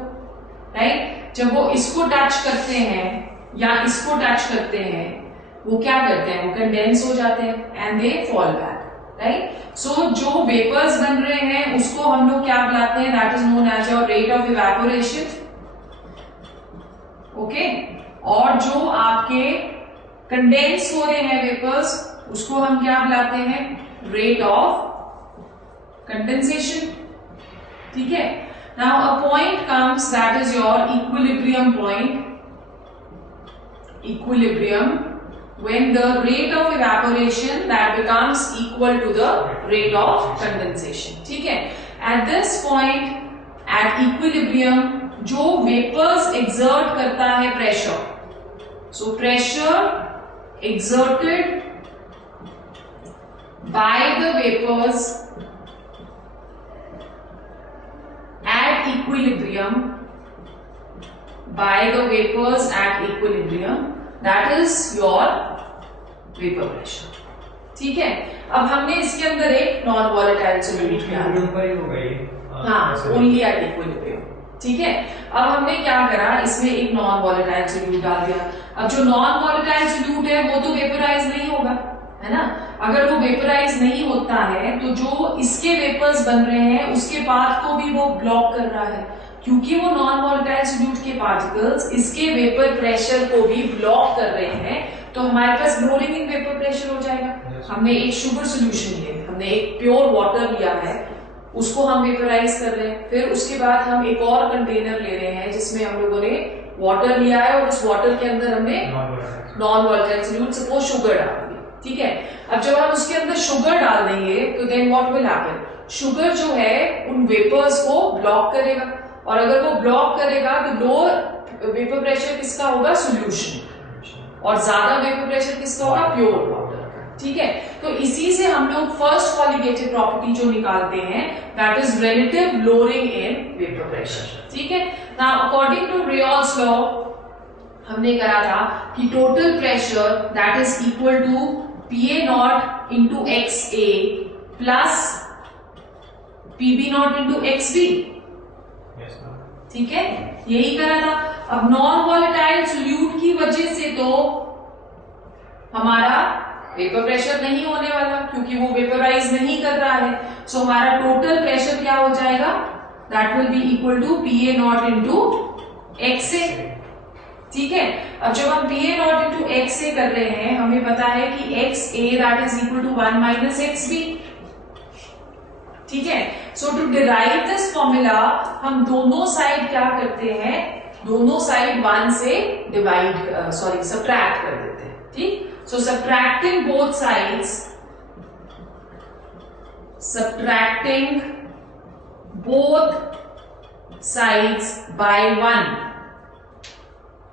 राइट। जब वो इसको टच करते हैं या इसको टच करते हैं वो क्या करते हैं, वो कंडेंस हो जाते हैं and they fall back, right. So जो वेपर्स बन रहे हैं उसको हम लोग क्या बुलाते हैं, that is known as your rate of evaporation, okay. और जो आपके कंडेंस हो रहे हैं वेपर्स उसको हम क्या बुलाते हैं, रेट ऑफ कंडेंसेशन, ठीक है। Now a point comes that is your equilibrium point, equilibrium, when the rate of evaporation that becomes equal to the rate of condensation, ठीक है। At this point at equilibrium जो vapors exert करता है pressure, so pressure exerted by the vapors at equilibrium, by the vapors at equilibrium, that is your vapor pressure, ठीक है। अब हमने इसके अंदर एक नॉन वॉलेटाइल सॉल्यूट किया, हाँ, ओनली एट इक्विलिब्रियम, ठीक है। अब हमने क्या करा, इसमें एक नॉन वॉलेटाइल सॉल्यूट डाल दिया। अब जो नॉन वॉलेटाइल सॉल्यूट है वो तो वेपराइज नहीं होगा, है ना। अगर वो वेपराइज नहीं होता है तो जो इसके वेपर्स बन रहे हैं उसके पाथ को भी वो ब्लॉक कर रहा है, क्योंकि वो नॉन वॉलेटाइल सॉल्यूट के पार्टिकल्स इसके वेपर प्रेशर को भी ब्लॉक कर रहे हैं, तो हमारे पास ब्लोइंग इन वेपर प्रेशर हो जाएगा। हमने एक शुगर सोल्यूशन लिया, हमने एक प्योर वाटर लिया है, उसको हम वेपराइज कर रहे हैं, फिर उसके बाद हम एक और कंटेनर ले रहे हैं जिसमें हम लोगों ने वाटर लिया है और उस वाटर के अंदर हमने non volatile solute, suppose sugar डाल दिया, ठीक है। अब जब हम उसके अंदर शुगर डाल देंगे तो then what will happen, sugar जो है उन वेपर्स को ब्लॉक करेगा, और अगर वो ब्लॉक करेगा तो लोअर वेपर प्रेशर किसका होगा, सोल्यूशन, और ज्यादा वेपर प्रेशर किसका होगा, प्योर वाटर का, ठीक है। तो इसी से हम लोग फर्स्ट कॉलिगेटिव प्रॉपर्टी जो निकालते हैं that is relative lowering in vapour pressure, ठीक है। Now according to Raoult's law हमने करा था कि total pressure that is equal to PA naught into XA plus PB naught into XB, ठीक है, यही करा था। अब नॉन वॉलेटाइल सोल्यूट की वजह से तो हमारा वेपर प्रेशर नहीं होने वाला, क्योंकि वो वेपराइज नहीं कर रहा है, सो हमारा टोटल प्रेशर क्या हो जाएगा, that will be equal to PA naught into XA, ठीक है। अब जब हम PA नॉट इंटू XA कर रहे हैं हमें पता है कि XA that is equal to 1 minus XB, ठीक है। So to derive this formula हम दोनों साइड क्या करते हैं, दोनों साइड 1 से डिवाइड सब्ट्रैक्ट कर देते हैं, ठीक। So subtracting both sides, subtracting both sides by 1,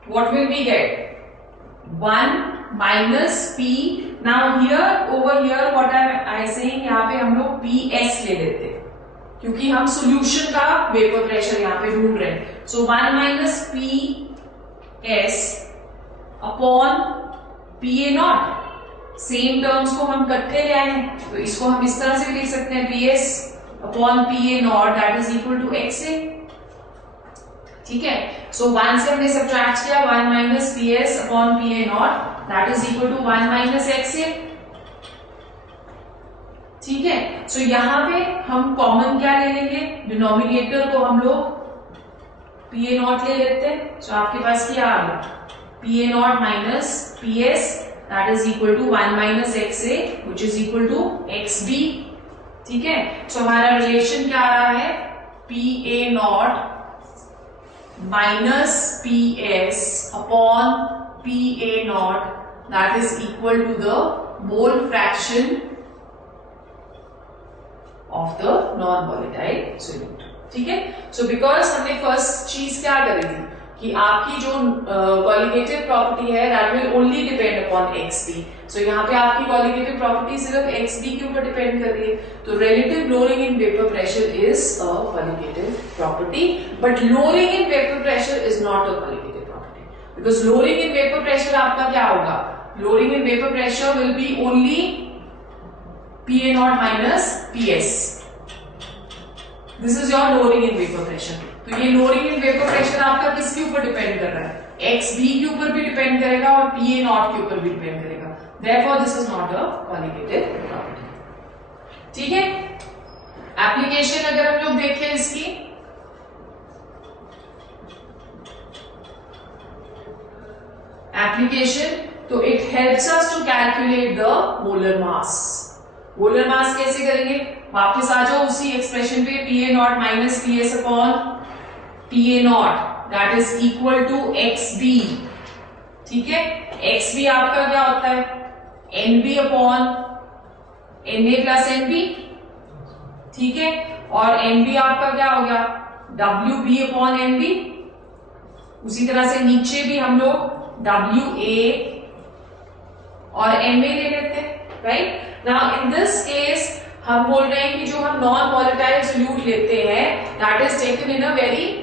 what will we get, 1 minus P. Now here over here what I saying, यहाँ पे हम लोग PS ले लेते हैं क्योंकि हम सॉल्यूशन का वेपर प्रेशर यहाँ पे ढूंढ रहे हैं, सो 1 minus PS upon PA not, same terms को हम इकट्ठे ले आए हैं तो इसको हम इस तरह से भी लिख सकते हैं, PS upon PA naught that is equal to XA, ठीक है। सो 1 से हमने सब्ट्रैक्ट किया, 1 minus PS upon PA naught that is equal to 1 minus XA, ठीक है। सो यहां पे हम कॉमन क्या ले लेंगे, डिनोमिनेटर को हम लोग PA नॉट ले लेते हैं, सो आपके पास क्या आ गया, PA naught minus PS that is equal to 1 minus XA which is equal to XB, ठीक है। सो हमारा रिलेशन क्या आ रहा है, PA naught minus PS upon PA naught that is equal to the mole fraction of the non volatile solute, ठीक है। सो बिकॉज हमने फर्स्ट चीज क्या करी थी कि आपकी जो कॉलिगेटिव प्रॉपर्टी है that will only depend upon XB। सो यहाँ पे आपकी कॉलिगेटिव प्रॉपर्टी सिर्फ XB के ऊपर डिपेंड कर रही है। तो relative lowering in vapor pressure is a colligative property, but lowering in vapor pressure is not a colligative property, because lowering in vapor pressure आपका क्या होगा? Lowering in vapor pressure will be only PA naught minus PS. This is your lowering in vapor pressure. तो ये lowering in vapor pressure आपका किसके ऊपर डिपेंड कर रहा है? XB के ऊपर भी डिपेंड करेगा और PA naught के ऊपर भी डिपेंड करेगा। Therefore, this is not a colligative property. ठीक है? एप्लीकेशन अगर हम लोग देखें इसकी, एप्लीकेशन, तो it helps us to calculate the molar mass. Molar mass कैसे करेंगे? वापस आ जाओ उसी एक्सप्रेशन पे, PA naught minus PS upon PA naught that is equal to XB। ठीक है? XB आपका क्या होता है? NB अपॉन NA प्लस NB। ठीक है? और NB आपका क्या हो गया? WB upon NB। उसी तरह से नीचे भी हम लोग WA और MA ले लेते हैं, right? Now in this case हम बोल रहे हैं कि जो हम नॉन वॉलेटाइल सोल्यूट लेते हैं that is taken in a very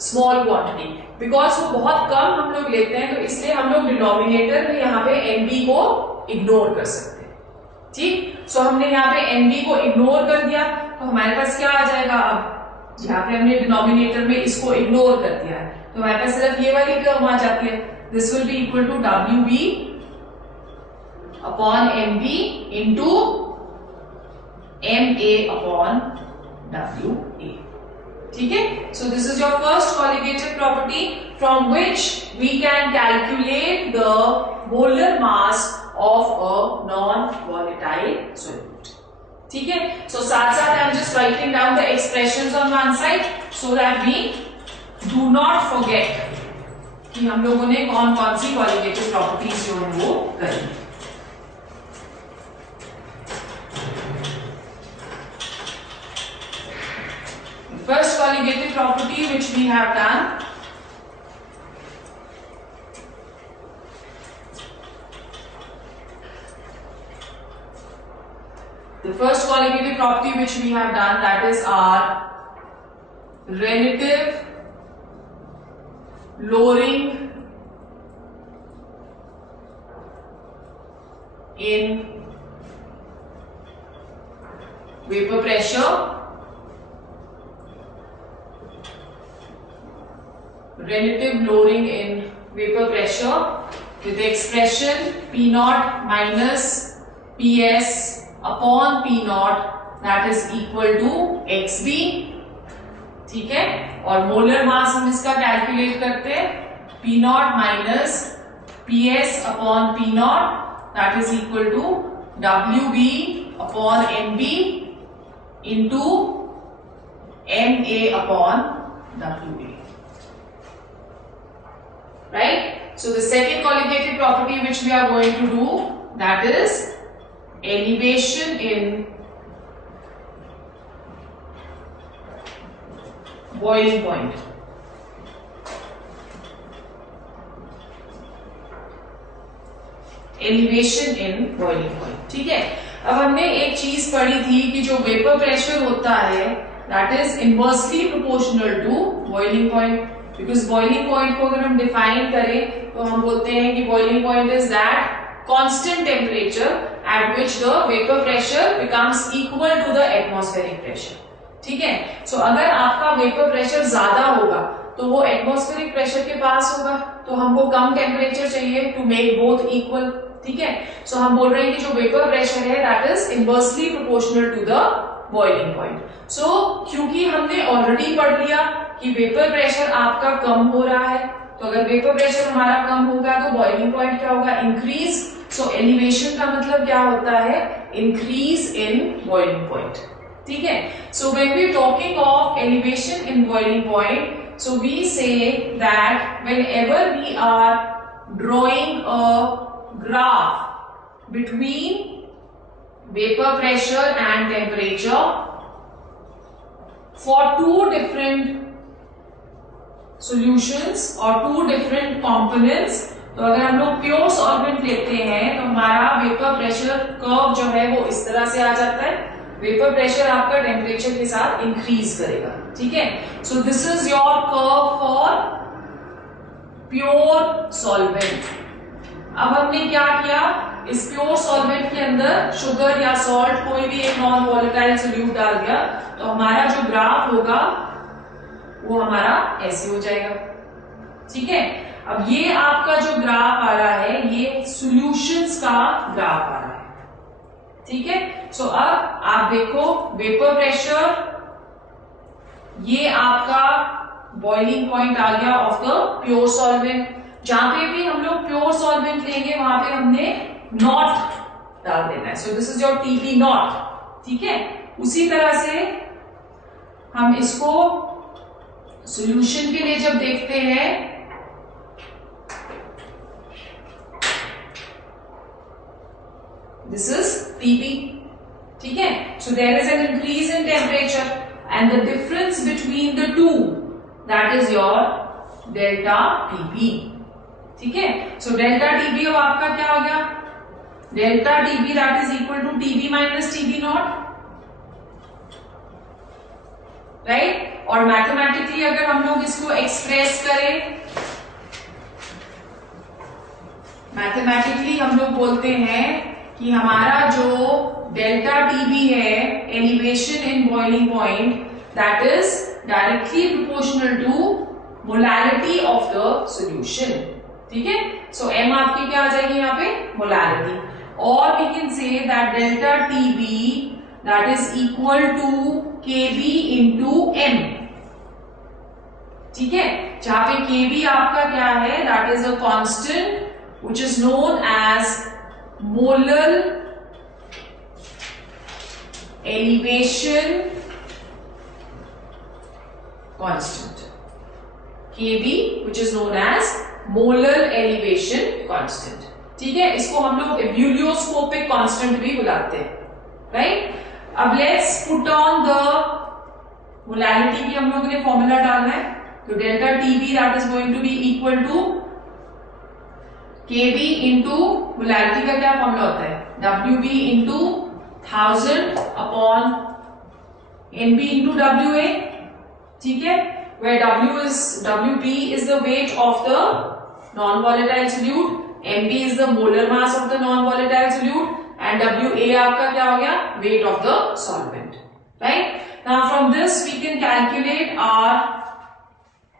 small quantity, because वो बहुत कम हम लोग लेते हैं, तो इसलिए हम लोग डिनोमिनेटर में यहाँ पे NB को इग्नोर कर सकते हैं। ठीक? सो हमने यहाँ पे NB को इग्नोर कर दिया, तो हमारे पास क्या आ जाएगा? अब यहाँ पे हमने डिनोमिनेटर में इसको इग्नोर कर दिया है, तो हमारे पास सिर्फ ये वाली टर्म आ जाती है। This will be equal to WB upon MB into MA upon WA। ठीक है? So this is your first colligative property from which we can calculate the molar mass of a non volatile solute. ठीक है? सो साथ साथ I am just writing down the expressions on one side so that we do not forget कि हम लोगों ने कौन कौन सी कॉलिगेटिव प्रॉपर्टीज जो है वो करी। First colligative property which we have done, the first colligative property which we have done, that is our relative lowering in vapor pressure, relative lowering in vapor pressure with the expression P naught minus PS upon P naught that is equal to XB। ठीक है? और मोलर मास हम इसका कैलकुलेट करते हैं P naught minus PS upon P naught that is equal to WB upon MB into MA upon WA। Right? So the second colligative property which we are going to do, that is elevation in boiling point। Elevation in boiling point। ठीक है? अब हमने एक चीज पढ़ी थी कि जो वेपर प्रेशर होता है that is inversely proportional to boiling point। Because boiling point को अगर हम डिफाइन करें तो हम बोलते हैं कि boiling point is that constant temperature at which the vapour pressure becomes equal to the atmospheric pressure. ठीक है? सो अगर आपका वेपर प्रेशर ज्यादा होगा तो वो एटमॉस्फेरिक प्रेशर के पास होगा, तो हमको कम टेम्परेचर चाहिए टू मेक बोथ इक्वल। ठीक है? सो हम बोल रहे हैं कि जो वेपर प्रेशर है that is inversely proportional to the boiling point. So क्योंकि हमने ऑलरेडी पढ़ लिया कि वेपर प्रेशर आपका कम हो रहा है, तो अगर वेपर प्रेशर हमारा कम होगा तो बॉइलिंग पॉइंट क्या होगा? इंक्रीज। सो एलिवेशन का मतलब क्या होता है? Increase in boiling point. ठीक है? So when we talking of elevation in boiling point, so we say that whenever we are drawing a graph between vapor pressure and temperature for two different solutions और 2 डिफरेंट कंपोनेंट्स। तो अगर हम लोग प्योर सॉल्वेंट लेते हैं तो हमारा वेपर प्रेशर कर्व जो है वो इस तरह से आ जाता है। वेपर प्रेशर आपका टेम्परेचर के साथ इंक्रीज करेगा, ठीक है। So this is your curve for pure solvent. अब हमने क्या किया, इस प्योर सॉल्वेंट के अंदर शुगर या सॉल्ट कोई भी एक नॉन वॉलेटाइल सोल्यूट डाल दिया तो हमारा जो ग्राफ होगा वो हमारा ऐसे हो जाएगा, ठीक है। अब ये आपका जो ग्राफ आ रहा है ये सॉल्यूशंस का ग्राफ आ रहा है, ठीक है। सो अब आप देखो वेपर प्रेशर, ये आपका बॉइलिंग पॉइंट आ गया ऑफ द प्योर सॉल्वेंट। जहां पे भी हम लोग प्योर सॉल्वेंट लेंगे वहां पे हमने नॉट डाल देना है। So this is your TP not, ठीक है। उसी तरह से हम इसको सॉल्यूशन के लिए जब देखते हैं दिस इज टीपी, ठीक है। So there is an increase in temperature and the difference between the two that is your delta TP, ठीक है। सो डेल्टा टीबी अब आपका क्या हो गया, delta TB that is equal to TB minus TB naught, right. और मैथमेटिकली अगर हम लोग इसको एक्सप्रेस करें, मैथमेटिकली हम लोग बोलते हैं कि हमारा जो डेल्टा टीबी है, elevation in boiling point, that is directly proportional to molarity of the solution, ठीक है। सो एम आपकी क्या आ जाएगी यहाँ पे, मोलैरिटी। और we can say that delta TB that is equal to KB into M, ठीक है। जहां पे केबी आपका क्या है, that is a constant which is known as molar elevation constant, KB which is known as molar elevation constant, ठीक है। इसको हम लोग एब्यूलियोस्कोपिक कांस्टेंट भी बुलाते हैं, राइट। अब let's put on the molarity की हम लोग ने फॉर्मूला डालना है। तो delta TB that is going to be equal to KB into molarity का क्या फॉर्मूला होता है, WB into 1000 upon NB into WA, ठीक है। Where WB is the weight of the non-volatile solute, MB is the molar mass of the non-volatile solute, and WA आपका क्या हो गया, weight of the solvent, right? Now from this we can calculate our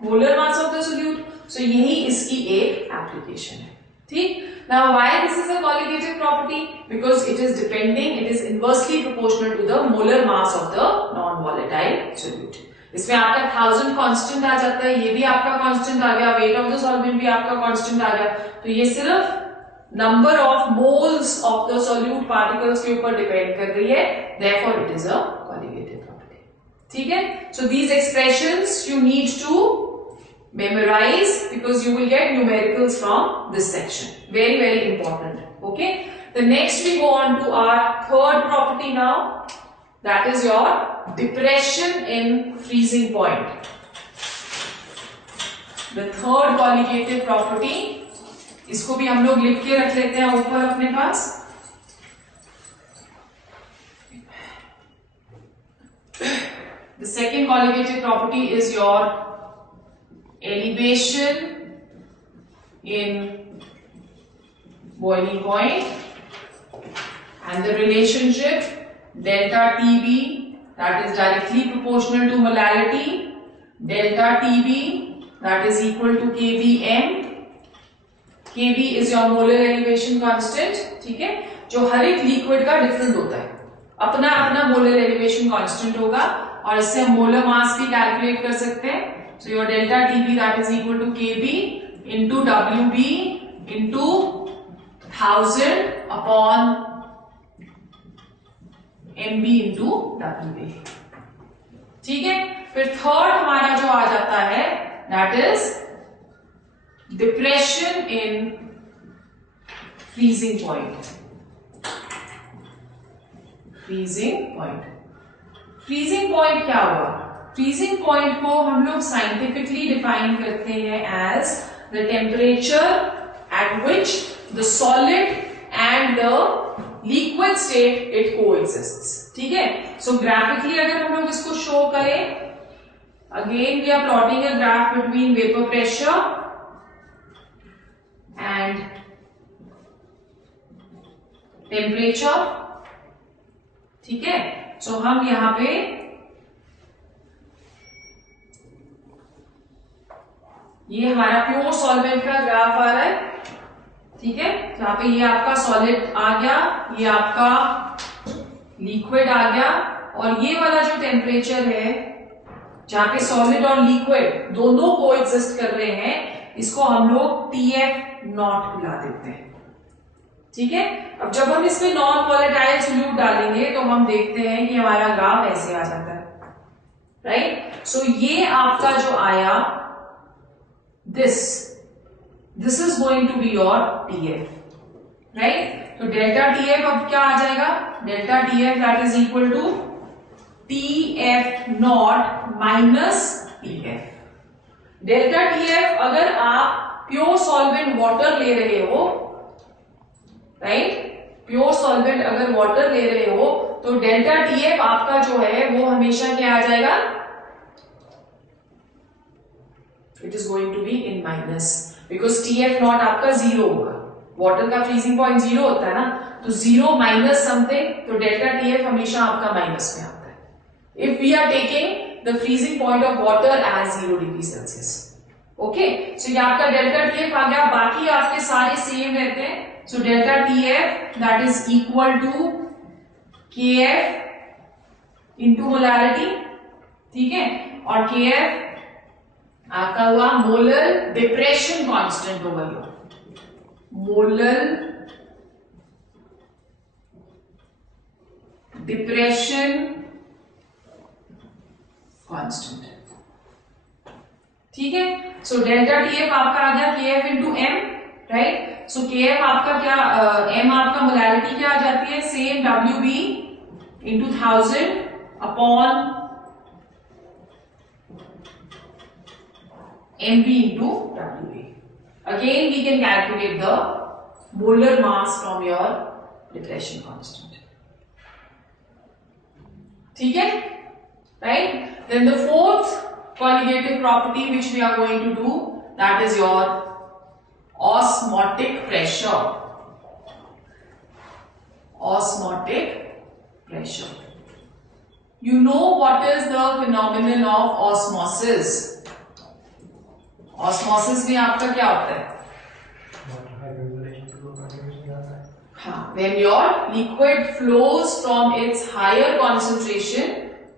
molar mass of the solute. So यही इसकी एक application है, ठीक। Now why this is a colligative property? Because it is depending, it is inversely proportional to the molar mass of the non-volatile solute. इसमें आपका 1000 कांस्टेंट आ जाता है, ये भी आपका कांस्टेंट आ गया, वेट ऑफ द सॉल्वेंट भी आपका कांस्टेंट आ गया। तो ये सिर्फ number of moles of the solute particles के ऊपर डिपेंड कर रही है, therefore it is a colligative property, ठीक है। So these expressions you need to memorize because you will get numericals from this section, very very important, okay. The next we go on to our third property now, that is your depression in freezing point. The third colligative property, इसको भी हम लोग लिख के रख लेते हैं ऊपर अपने पास। The second colligative property is your elevation in boiling point, and the relationship delta TB that is directly proportional to molarity, delta TB that is equal to kVm. kV is your molar elevation constant, ठीक है। जो हर एक लिक्विड का डिफरेंट होता है, अपना अपना मोलर एलिवेशन कांस्टेंट होगा, और इससे हम मोलर मास भी कैलकुलेट कर सकते हैं। So your delta TB that is equal to Kb into WB into 1000 upon MB into WA, ठीक है। फिर थर्ड हमारा जो आ जाता है that is depression in freezing point. Freezing point क्या हुआ, फ्रीजिंग पॉइंट को हम लोग साइंटिफिकली डिफाइन करते हैं as the temperature at which the solid and the liquid state it coexists. ठीक है, सो ग्राफिकली अगर हम लोग इसको शो करें, again we are plotting a graph between vapour pressure and temperature. ठीक है, सो हम यहां पे ये हमारा प्योर सॉल्वेंट का ग्राफ आ रहा है। ठीक है, यहाँ पे ये आपका सॉलिड आ गया, ये आपका लिक्विड आ गया, और ये वाला जो टेम्परेचर है जहां पे सॉलिड और लिक्विड दोनों को एग्जिस्ट कर रहे हैं, इसको हम लोग TF नॉट बुला देते हैं। ठीक है, अब जब हम इसमें नॉन वॉलेटाइल सोल्यूट डालेंगे तो हम देखते हैं कि हमारा ग्राफ ऐसे आ जाता है, राइट। सो ये आपका जो आया, this is going to be your TF, right? तो डेल्टा TF अब क्या आ जाएगा, delta TF that is equal to TF not minus TF। Delta TF अगर आप प्योर सॉल्वेंट वाटर ले रहे हो, राइट, प्योर सॉल्वेंट अगर वाटर ले रहे हो तो डेल्टा TF आपका जो है वो हमेशा क्या आ जाएगा, it is going to be in minus, because TF naught आपका जीरो होगा। वाटर का फ्रीजिंग पॉइंट जीरो होता है ना, तो जीरो माइनस समथिंग, तो डेल्टा TF हमेशा आपका माइनस में आता है if we are taking the freezing point of water as 0 degree Celsius. Okay, so ये आपका डेल्टा TF आ गया, बाकी आपके सारे सेम रहते हैं। So delta TF that is equal to KF into molarity. ठीक है, और KF आपका हुआ मोलर डिप्रेशन कांस्टेंट होगा, मोलर डिप्रेशन कांस्टेंट। ठीक है, सो डेल्टा TF आपका आ गया KF इंटू M, राइट। सो KF आपका क्या, M आपका मोलारिटी क्या आ जाती है, same WB into 1000 upon MB into WB. Again we can calculate the molar mass from your depression constant. ठीक है, right? Then the fourth colligative property which we are going to do, that is your osmotic pressure. Osmotic pressure. You know what is the phenomenon of osmosis? Osmosis में आपका क्या होता है, हाँ, when your liquid flows from its higher concentration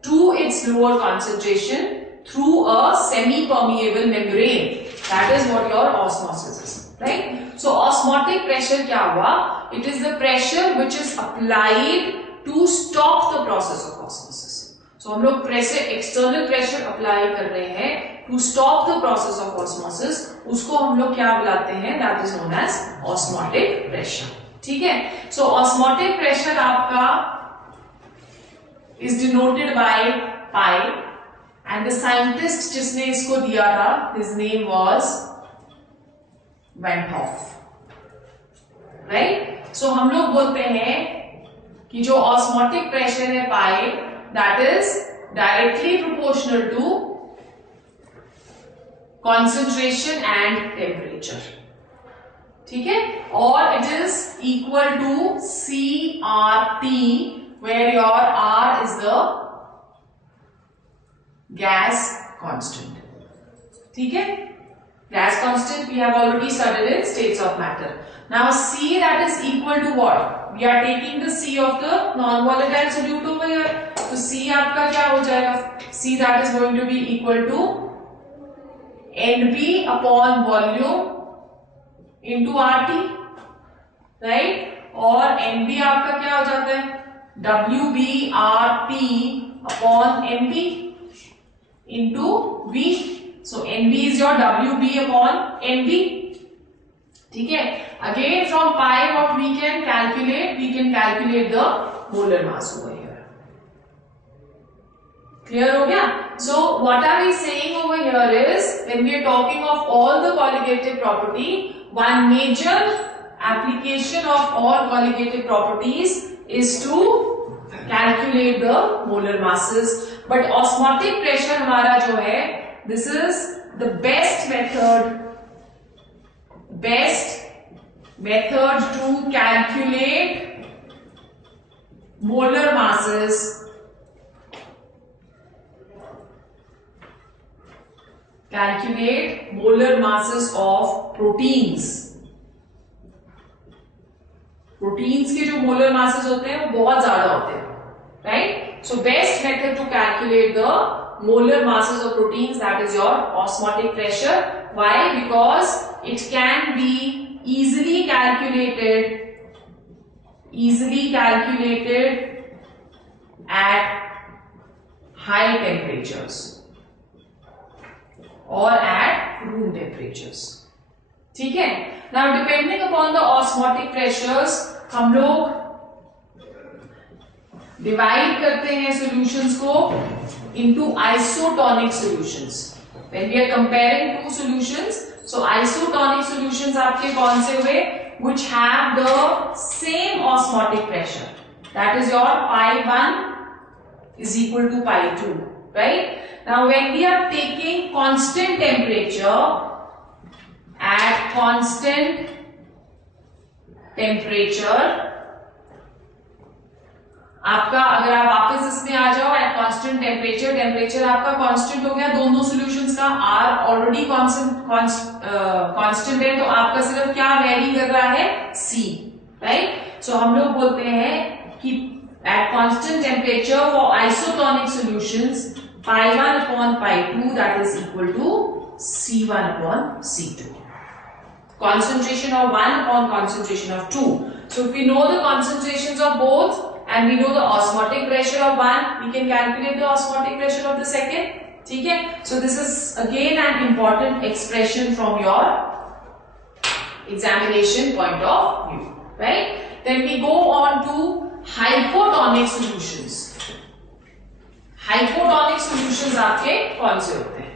to its lower concentration through a semi-permeable membrane, that is what your osmosis is, right? So osmotic pressure क्या हुआ, it is the pressure which is applied to stop the process of osmosis. So हम लोग प्रेशर, एक्सटर्नल प्रेशर अप्लाई कर रहे हैं to stop the process of osmosis, उसको हम लोग क्या बुलाते हैं, that is known as osmotic pressure. ठीक है, सो ऑस्मोटिक प्रेशर आपका is denoted by pi, and the scientist जिसने इसको दिया था, his name was van Hoff, right. So हम लोग बोलते हैं कि जो ऑस्मोटिक प्रेशर है पाई, that is directly proportional to concentration and temperature. ठीक है, और it is equal to CRT, where your R is the gas constant. ठीक है, gas constant we have already studied in states of matter. Now C, that is equal to what? We are taking the C of the non-volatile solute over here. तो C आपका क्या हो जाएगा, C that is going to be equal to NB upon volume into RT, right? और NB आपका क्या हो जाता है, WB RT upon NB into V. So NB is your WB upon NB. ठीक है, again from pi what we can calculate the molar mass over here. Clear हो गया? So what are we saying over here is when we are talking of all the colligative property, one major application of all colligative properties is to calculate the molar masses. But osmotic pressure हमारा जो है, this is the best method to calculate molar masses. Calculate molar masses of proteins. Proteins के जो molar masses होते हैं वो बहुत ज्यादा होते हैं, right? So best method to calculate the molar masses of proteins, that is your osmotic pressure. Why? Because it can be easily calculated at high temperatures or at room temperatures. ठीक है? Now depending upon the osmotic pressures, हम लोग divide करते हैं solutions को into isotonic solutions. When we are comparing two solutions, so isotonic solutions आपके कौन से हुए? Which have the same osmotic pressure. That is your pi1 is equal to pi2, right? Now when we are taking constant temperature, at constant temperature, आपका अगर आप वापस इसमें आ जाओ एट कांस्टेंट टेम्परेचर आपका कांस्टेंट हो गया, दोनों सॉल्यूशंस का आर ऑलरेडी कांस्टेंट है, तो आपका सिर्फ क्या वेरी कर रहा है? सी, राइट? सो हम लोग बोलते हैं कि at constant temperature for isotonic solutions pi1 upon pi2 that is equal to C1 upon C2. Concentration of 1 upon concentration of 2. So if we know the concentrations of both and we know the osmotic pressure of one, we can calculate the osmotic pressure of the second. ठीक है? So this is again an important expression from your examination point of view, right? Then we go on to hypotonic solutions. Hypotonic solutions आपके कौन से होते हैं?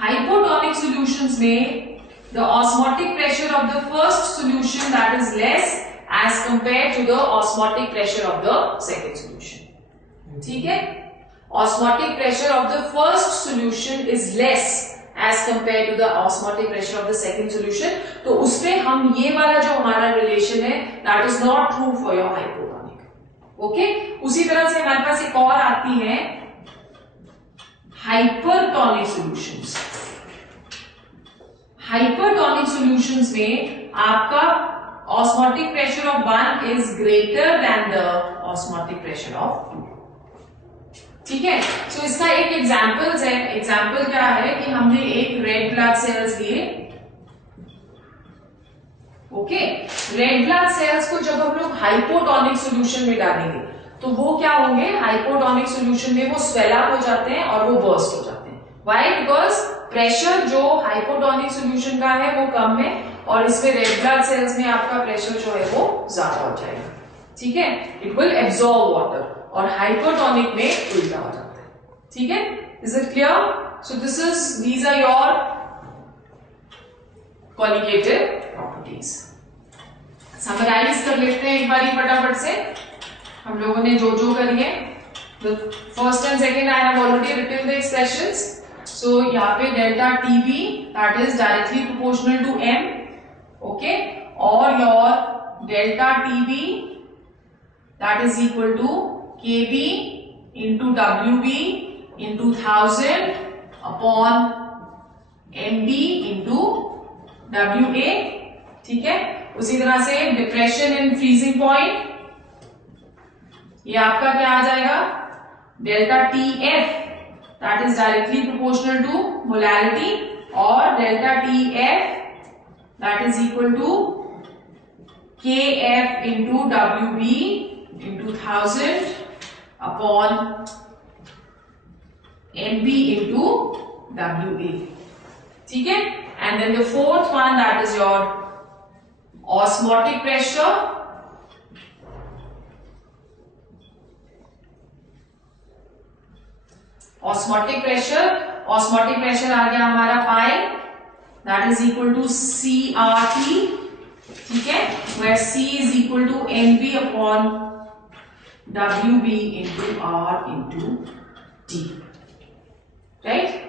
हाइपोटोनिक सॉल्यूशंस में the osmotic pressure of the first solution that is less as compared to the osmotic pressure of the second solution. ठीक है? Osmotic pressure of the first solution is less as compared to the osmotic pressure of the second solution. तो उसमें हम ये वाला जो हमारा रिलेशन है that is not true for your hypotonic. Okay? उसी तरह से हमारे पास एक और आती है hypertonic solutions. Hypertonic solutions में आपका osmotic pressure of 1 is greater than the osmotic pressure of 2. ठीक है? सो इसका एक एग्जाम्पल्स है. एग्जाम्पल क्या है कि हमने एक रेड ब्लड सेल्स लिए. ओके, रेड ब्लड सेल्स को जब हम लोग हाइपोटोनिक सॉल्यूशन में डालेंगे तो वो क्या होंगे? हाइपोटोनिक सॉल्यूशन में वो स्वेल अप हो जाते हैं और वो बर्स्ट हो जाते हैं. व्हाई? बिकॉज प्रेशर जो हाइपोटोनिक सॉल्यूशन का है वो कम है और इसमें रेड ब्लड सेल्स में आपका प्रेशर जो है वो ज्यादा हो जाएगा. ठीक है? It will absorb water. और हाइपोटोनिक में उल्टा हो जाता है. ठीक है? Is it clear? So these are your colligative properties. Summarise कर लेते हैं एक बारी फटाफट से. हम लोगों ने जो करी है, the first and second I have already written the expressions. So यहाँ पे delta TV that is directly proportional to M. Okay, और your delta TV that is equal to Kb into Wb into 1000 upon Mb into Wa. ठीक है? उसी तरह से डिप्रेशन इन फ्रीजिंग पॉइंट, ये आपका क्या आ जाएगा? Delta Tf that is directly proportional to molarity, और delta Tf that is equal to Kf into Wb into 1000 upon Mb into Wa. ठीक है? And then the fourth one that is your osmotic pressure osmotic pressure आ गया हमारा pi, that is equal to CRT, ठीक है, where C is equal to NV upon WB into R into T, right?